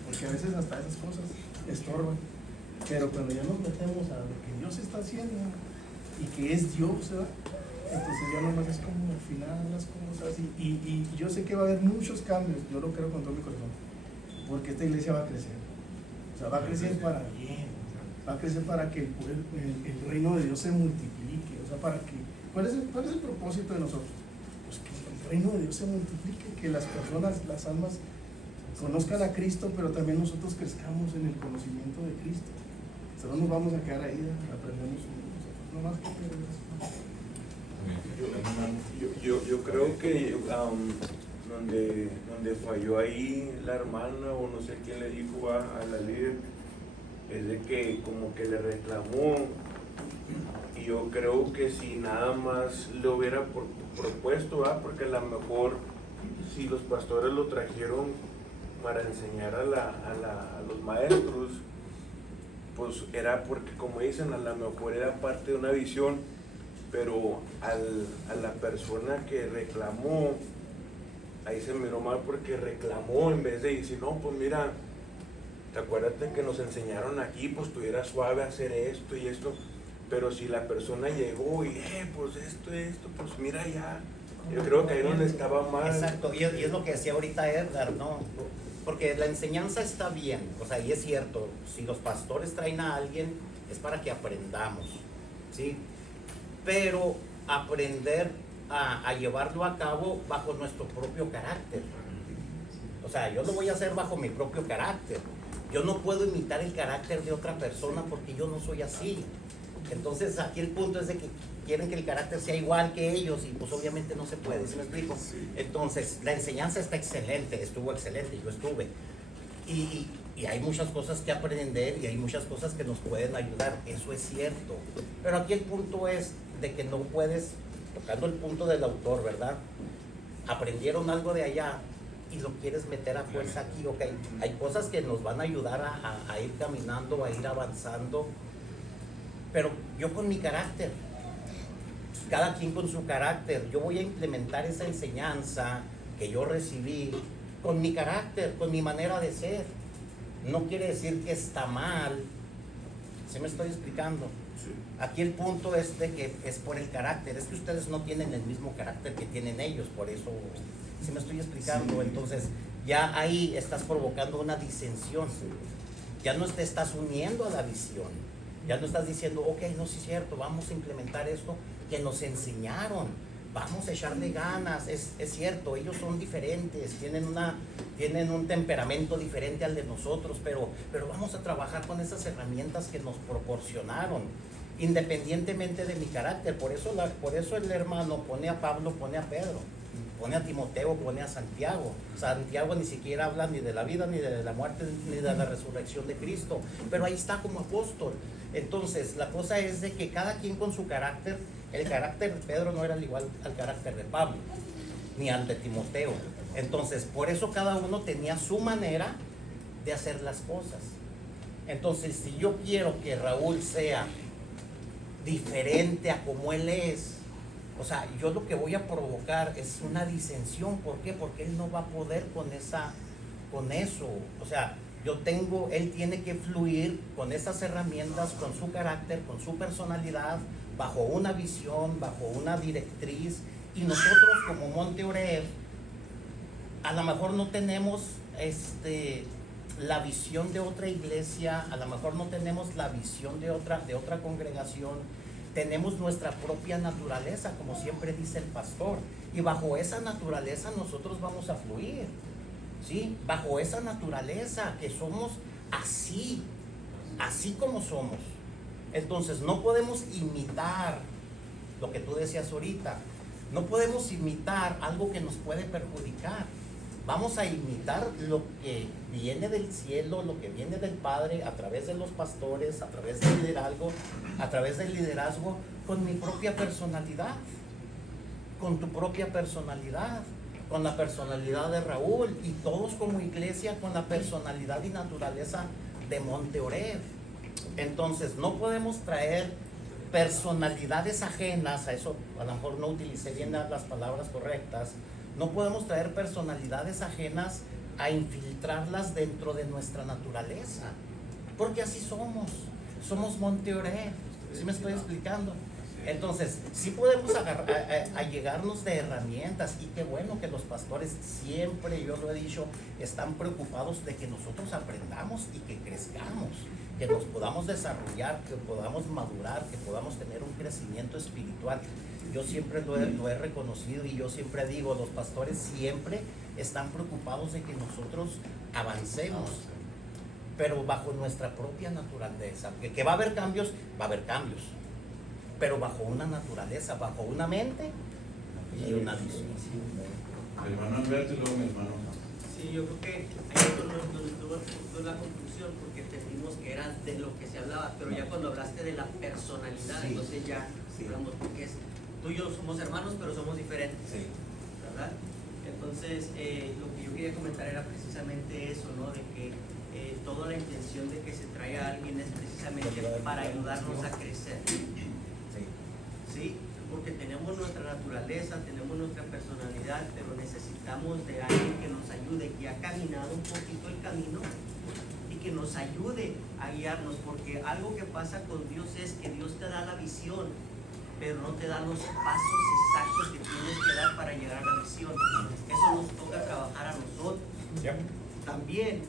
porque a veces hasta esas cosas estorban. Pero cuando ya nos metemos a lo que Dios está haciendo y que es Dios, ¿verdad? Entonces ya nomás es como afinar las cosas y yo sé que va a haber muchos cambios, yo lo creo con todo mi corazón, porque esta iglesia va a crecer. O sea, va a crecer para bien, va a crecer para que el reino de Dios se multiplique. O sea, para que, ¿cuál es el propósito de nosotros? Pues que el reino de Dios se multiplique, que las personas, las almas conozcan a Cristo, pero también nosotros crezcamos en el conocimiento de Cristo. O sea, no nos vamos a quedar ahí, aprendemos nosotros, no más que yo creo que donde falló ahí la hermana o no sé quién le dijo a la líder es de que como que le reclamó, y yo creo que si nada más le hubiera propuesto, porque a lo mejor si los pastores lo trajeron para enseñar a los maestros, pues era porque, como dicen, a lo mejor era parte de una visión, pero a la persona que reclamó, ahí se miró mal porque reclamó en vez de decir, no, pues mira, te acuerdas que nos enseñaron aquí, pues tú eras suave hacer esto y esto, pero si la persona llegó y, pues esto, pues mira ya, yo creo que ahí donde estaba mal. Exacto, y es lo que decía ahorita Edgar, ¿no? Porque la enseñanza está bien, o sea, y es cierto, si los pastores traen a alguien es para que aprendamos, ¿sí? Pero aprender a llevarlo a cabo bajo nuestro propio carácter. O sea, yo lo voy a hacer bajo mi propio carácter. Yo no puedo imitar el carácter de otra persona porque yo no soy así. Entonces aquí el punto es de que quieren que el carácter sea igual que ellos y pues obviamente no se puede, ¿sí me explico? Entonces la enseñanza está excelente, estuvo excelente, yo estuve. Y hay muchas cosas que aprender y hay muchas cosas que nos pueden ayudar, eso es cierto. Pero aquí el punto es de que no puedes, tocando el punto del autor, ¿verdad? Aprendieron algo de allá y lo quieres meter a fuerza aquí, ok. Hay cosas que nos van a ayudar a ir caminando, a ir avanzando, pero yo con mi carácter, cada quien con su carácter, yo voy a implementar esa enseñanza que yo recibí con mi carácter, con mi manera de ser. No quiere decir que está mal, ¿sí me estoy explicando? Sí. Aquí el punto es de que es por el carácter, es que ustedes no tienen el mismo carácter que tienen ellos, por eso, ¿sí me estoy explicando? Sí. Entonces ya ahí estás provocando una disensión, ya no te estás uniendo a la visión, ya no estás diciendo, ok, no, sí es cierto, vamos a implementar esto que nos enseñaron, vamos a echarle ganas, es cierto, ellos son diferentes, tienen un temperamento diferente al de nosotros, pero vamos a trabajar con esas herramientas que nos proporcionaron, independientemente de mi carácter. Por eso el hermano pone a Pablo, pone a Pedro, pone a Timoteo, pone a Santiago. Santiago ni siquiera habla ni de la vida, ni de la muerte, ni de la resurrección de Cristo, pero ahí está como apóstol. Entonces la cosa es de que cada quien con su carácter. El carácter de Pedro no era igual al carácter de Pablo, ni al de Timoteo. Entonces, por eso cada uno tenía su manera de hacer las cosas. Entonces, si yo quiero que Raúl sea diferente a como él es, o sea, yo lo que voy a provocar es una disensión. ¿Por qué? Porque él no va a poder con eso. O sea, él tiene que fluir con esas herramientas, con su carácter, con su personalidad, bajo una visión, bajo una directriz, y nosotros como Monte Oreo a lo mejor no tenemos la visión de otra iglesia, a lo mejor no tenemos la visión de otra congregación, tenemos nuestra propia naturaleza, como siempre dice el pastor, y bajo esa naturaleza nosotros vamos a fluir, ¿sí? Bajo esa naturaleza que somos así como somos. Entonces no podemos imitar lo que tú decías ahorita, no podemos imitar algo que nos puede perjudicar. Vamos a imitar lo que viene del cielo, lo que viene del Padre, a través de los pastores, a través del liderazgo, con mi propia personalidad, con tu propia personalidad, con la personalidad de Raúl, y todos como iglesia con la personalidad y naturaleza de Monte Oreb. Entonces no podemos traer personalidades ajenas, a eso a lo mejor no utilicé bien las palabras correctas, no podemos traer personalidades ajenas a infiltrarlas dentro de nuestra naturaleza, porque así somos Monte Oreb. ¿Sí me estoy explicando? Entonces, sí podemos allegarnos de herramientas, y qué bueno que los pastores siempre, yo lo he dicho, están preocupados de que nosotros aprendamos y que crezcamos, que nos podamos desarrollar, que podamos madurar, que podamos tener un crecimiento espiritual. Yo siempre lo he reconocido, y yo siempre digo, los pastores siempre están preocupados de que nosotros avancemos, pero bajo nuestra propia naturaleza. Que va a haber cambios, pero bajo una naturaleza, bajo una mente y una visión. Mi hermano Alberto y luego mi hermano. Sí, yo creo que ahí es donde tuvo la conclusión, porque entendimos que era de lo que se hablaba, pero ya cuando hablaste de la personalidad, Sí. entonces ya hablamos, porque tú y yo somos hermanos, pero somos diferentes, Sí. ¿verdad? Entonces, lo que yo quería comentar era precisamente eso, ¿no? De que toda la intención de que se traiga a alguien es precisamente para ayudarnos a crecer. ¿Sí? Porque tenemos nuestra naturaleza, tenemos nuestra personalidad, pero necesitamos de alguien que nos ayude, que ha caminado un poquito el camino y que nos ayude a guiarnos, porque algo que pasa con Dios es que Dios te da la visión, pero no te da los pasos exactos que tienes que dar para llegar a la visión. Eso nos toca trabajar a nosotros. También,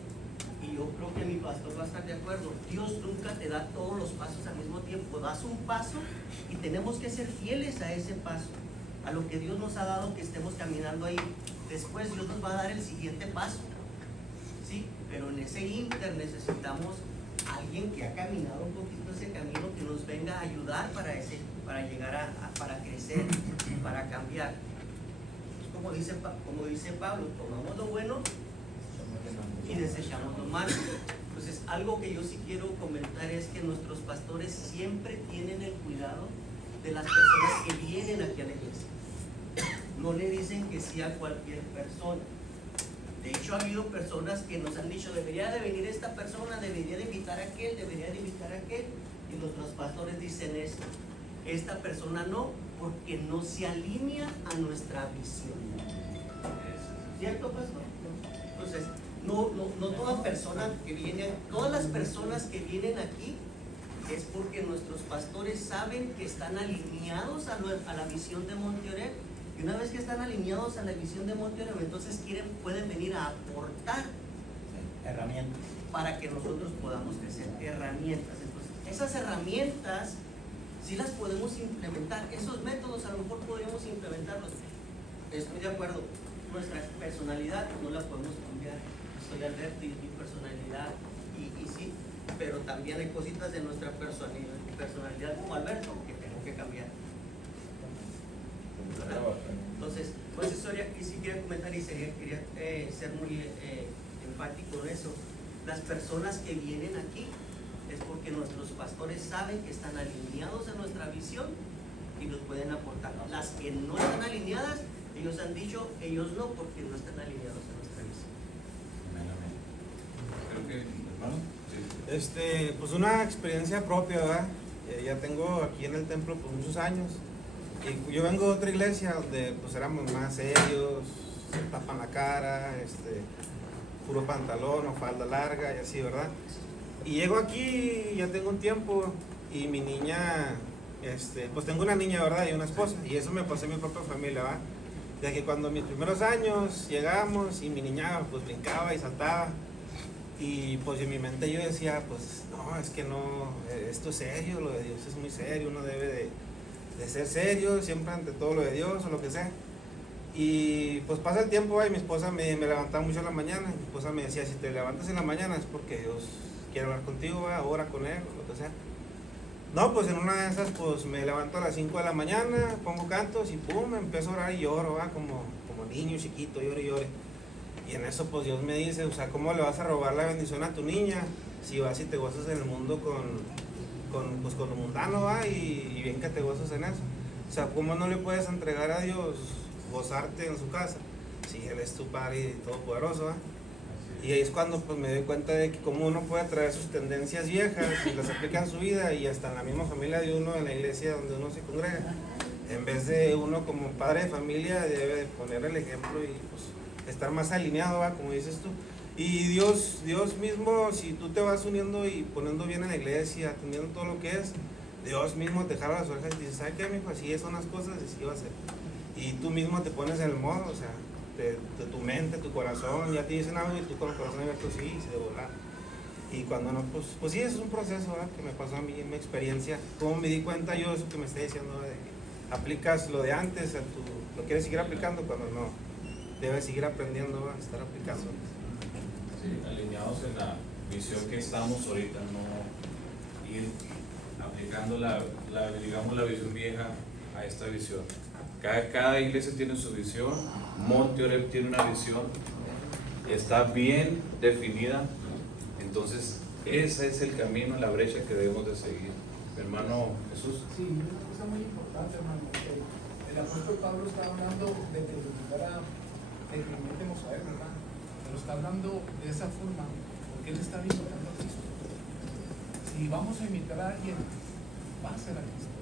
y yo creo que mi pastor va a estar de acuerdo, Dios nunca te da todos los pasos al mismo tiempo. Das un paso y tenemos que ser fieles a ese paso, a lo que Dios nos ha dado, que estemos caminando ahí. Después Dios nos va a dar el siguiente paso, ¿sí? Pero en ese ínter necesitamos a alguien que ha caminado un poquito ese camino, que nos venga a ayudar para llegar para crecer, para cambiar. Como dice Pablo, tomamos lo bueno y desechamos lo malo. Entonces, algo que yo sí quiero comentar es que nuestros pastores siempre tienen el cuidado de las personas que vienen aquí a la iglesia. No le dicen que sí a cualquier persona. De hecho, ha habido personas que nos han dicho, debería de venir esta persona, debería de invitar a aquel, debería de invitar a aquel. Y nuestros pastores dicen esto: esta persona no, porque no se alinea a nuestra visión. ¿Cierto, pastor? Entonces, no toda persona que viene, todas las personas que vienen aquí es porque nuestros pastores saben que están alineados a la visión de Monte Oreb, y una vez que están alineados a la visión de Monte Oreb, entonces pueden venir a aportar Herramientas. para que nosotros podamos crecer. Herramientas. Entonces, esas herramientas sí las podemos implementar. Esos métodos a lo mejor podríamos implementarlos. Estoy de acuerdo. Nuestra personalidad no la podemos cambiar. Soy Alberto y es mi personalidad, y sí, pero también hay cositas de nuestra personalidad como Alberto que tengo que cambiar. Entonces, pues eso sí quería comentar, y quería ser muy enfático en eso. Las personas que vienen aquí es porque nuestros pastores saben que están alineados a nuestra visión y nos pueden aportar. Las que no están alineadas, ellos han dicho, ellos no, porque no están alineados a nuestra visión. Creo que, hermano. Sí. Pues una experiencia propia, ¿verdad? Ya tengo aquí en el templo pues muchos años, y yo vengo de otra iglesia donde pues éramos más serios, se tapan la cara, puro pantalón o falda larga y así, ¿verdad? Y llego aquí, ya tengo un tiempo, y mi niña, pues tengo una niña, ¿verdad? Y una esposa, y eso me pasó en mi propia familia, ¿verdad? De que cuando mis primeros años llegamos y mi niña pues brincaba y saltaba, y pues en mi mente yo decía, pues no, es que no, esto es serio, lo de Dios es muy serio, uno debe de ser serio siempre ante todo lo de Dios o lo que sea. Y pues pasa el tiempo y mi esposa me levantaba mucho en la mañana. Mi esposa me decía, si te levantas en la mañana es porque Dios quiere hablar contigo, ¿va? Ora con Él, o lo que sea. No, pues en una de esas pues me levanto a las 5 de la mañana, pongo cantos y pum, empiezo a orar y lloro, ¿va? Como niño chiquito, lloro y lloro. Y en eso pues Dios me dice, o sea, ¿cómo le vas a robar la bendición a tu niña si vas y te gozas en el mundo con lo mundano, ¿va? Y bien que te gozas en eso. O sea, ¿cómo no le puedes entregar a Dios gozarte en su casa si Él es tu Padre todopoderoso, ¿va? Y ahí es cuando pues me doy cuenta de que como uno puede traer sus tendencias viejas y las aplica en su vida y hasta en la misma familia de uno, en la iglesia donde uno se congrega. En vez de uno como padre de familia debe poner el ejemplo y pues estar más alineado, ¿va? Como dices tú. Y Dios mismo, si tú te vas uniendo y poniendo bien en la iglesia, atendiendo todo lo que es, Dios mismo te jala las orejas y dice, ¿sabes qué, mijo? Así son las cosas y así va a ser. Y tú mismo te pones en el modo, o sea, de tu mente, tu corazón, ya te dicen algo y tú con el corazón abierto sí, se de volar. Y cuando no, pues sí, es un proceso, ¿verdad? Que me pasó a mí en mi experiencia. Cómo me di cuenta yo, eso que me está diciendo, de que aplicas lo de antes, lo quieres seguir aplicando cuando no. Debes seguir aprendiendo, ¿verdad? Estar aplicando. Sí, alineados en la visión que estamos ahorita, no ir aplicando digamos, la visión vieja a esta visión. Cada iglesia tiene su visión, Monte Oreb tiene una visión, está bien definida, entonces ese es el camino, la brecha que debemos de seguir. Mi hermano Jesús. Sí, una cosa muy importante, hermano. El apóstol Pablo está hablando de que imitemos a él, ¿verdad? Pero está hablando de esa forma porque él está imitando a Cristo. Si vamos a imitar a alguien, va a ser a Cristo,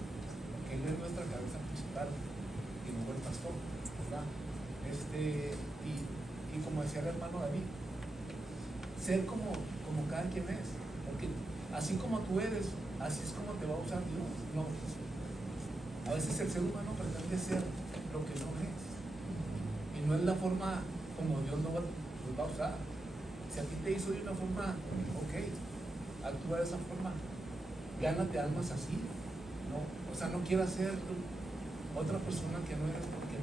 porque él es nuestra cabeza principal y no el pastor, ¿verdad? Y como decía el hermano David, ser como cada quien es, porque así como tú eres, así es como te va a usar Dios. No, a veces el ser humano pretende ser lo que no es, y no es la forma como Dios nos va a usar. Si a ti te hizo de una forma, ok, actúa de esa forma, gánate almas así, ¿no? O sea, no quieras ser otra persona que no eres, porque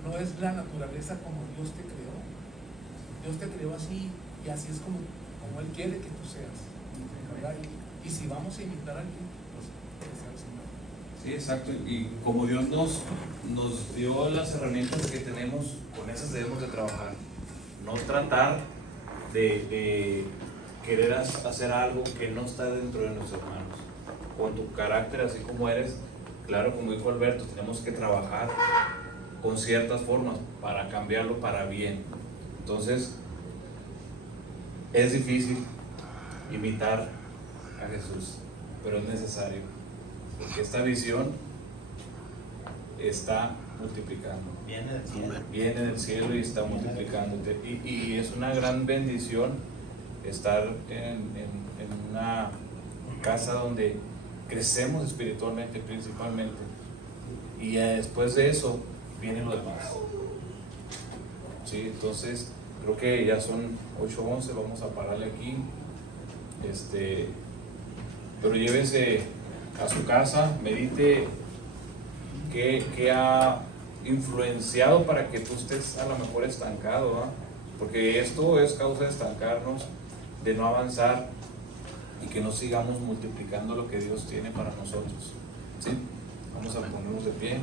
no es la naturaleza como Dios te creó. Dios te creó así y así es como Él quiere que tú seas, ¿verdad? Y si vamos a imitar a alguien, pues que sea el Señor. Sí, exacto. Y como Dios nos dio las herramientas que tenemos, con esas debemos de trabajar. No tratar de querer hacer algo que no está dentro de nuestras manos. Con tu carácter, así como eres, claro, como dijo Alberto, tenemos que trabajar con ciertas formas para cambiarlo para bien. Entonces, es difícil imitar a Jesús, pero es necesario, porque esta visión está multiplicando. Viene del cielo y está multiplicándote. Y es una gran bendición estar en una casa donde crecemos espiritualmente principalmente. Y después de eso viene lo demás. Sí, entonces creo que ya son 8:11, vamos a pararle aquí. Pero llévese a su casa, medite qué ha influenciado para que tú estés a lo mejor estancado, ¿no? Porque esto es causa de estancarnos, de no avanzar y que no sigamos multiplicando lo que Dios tiene para nosotros. ¿Sí? Vamos a ponernos de pie.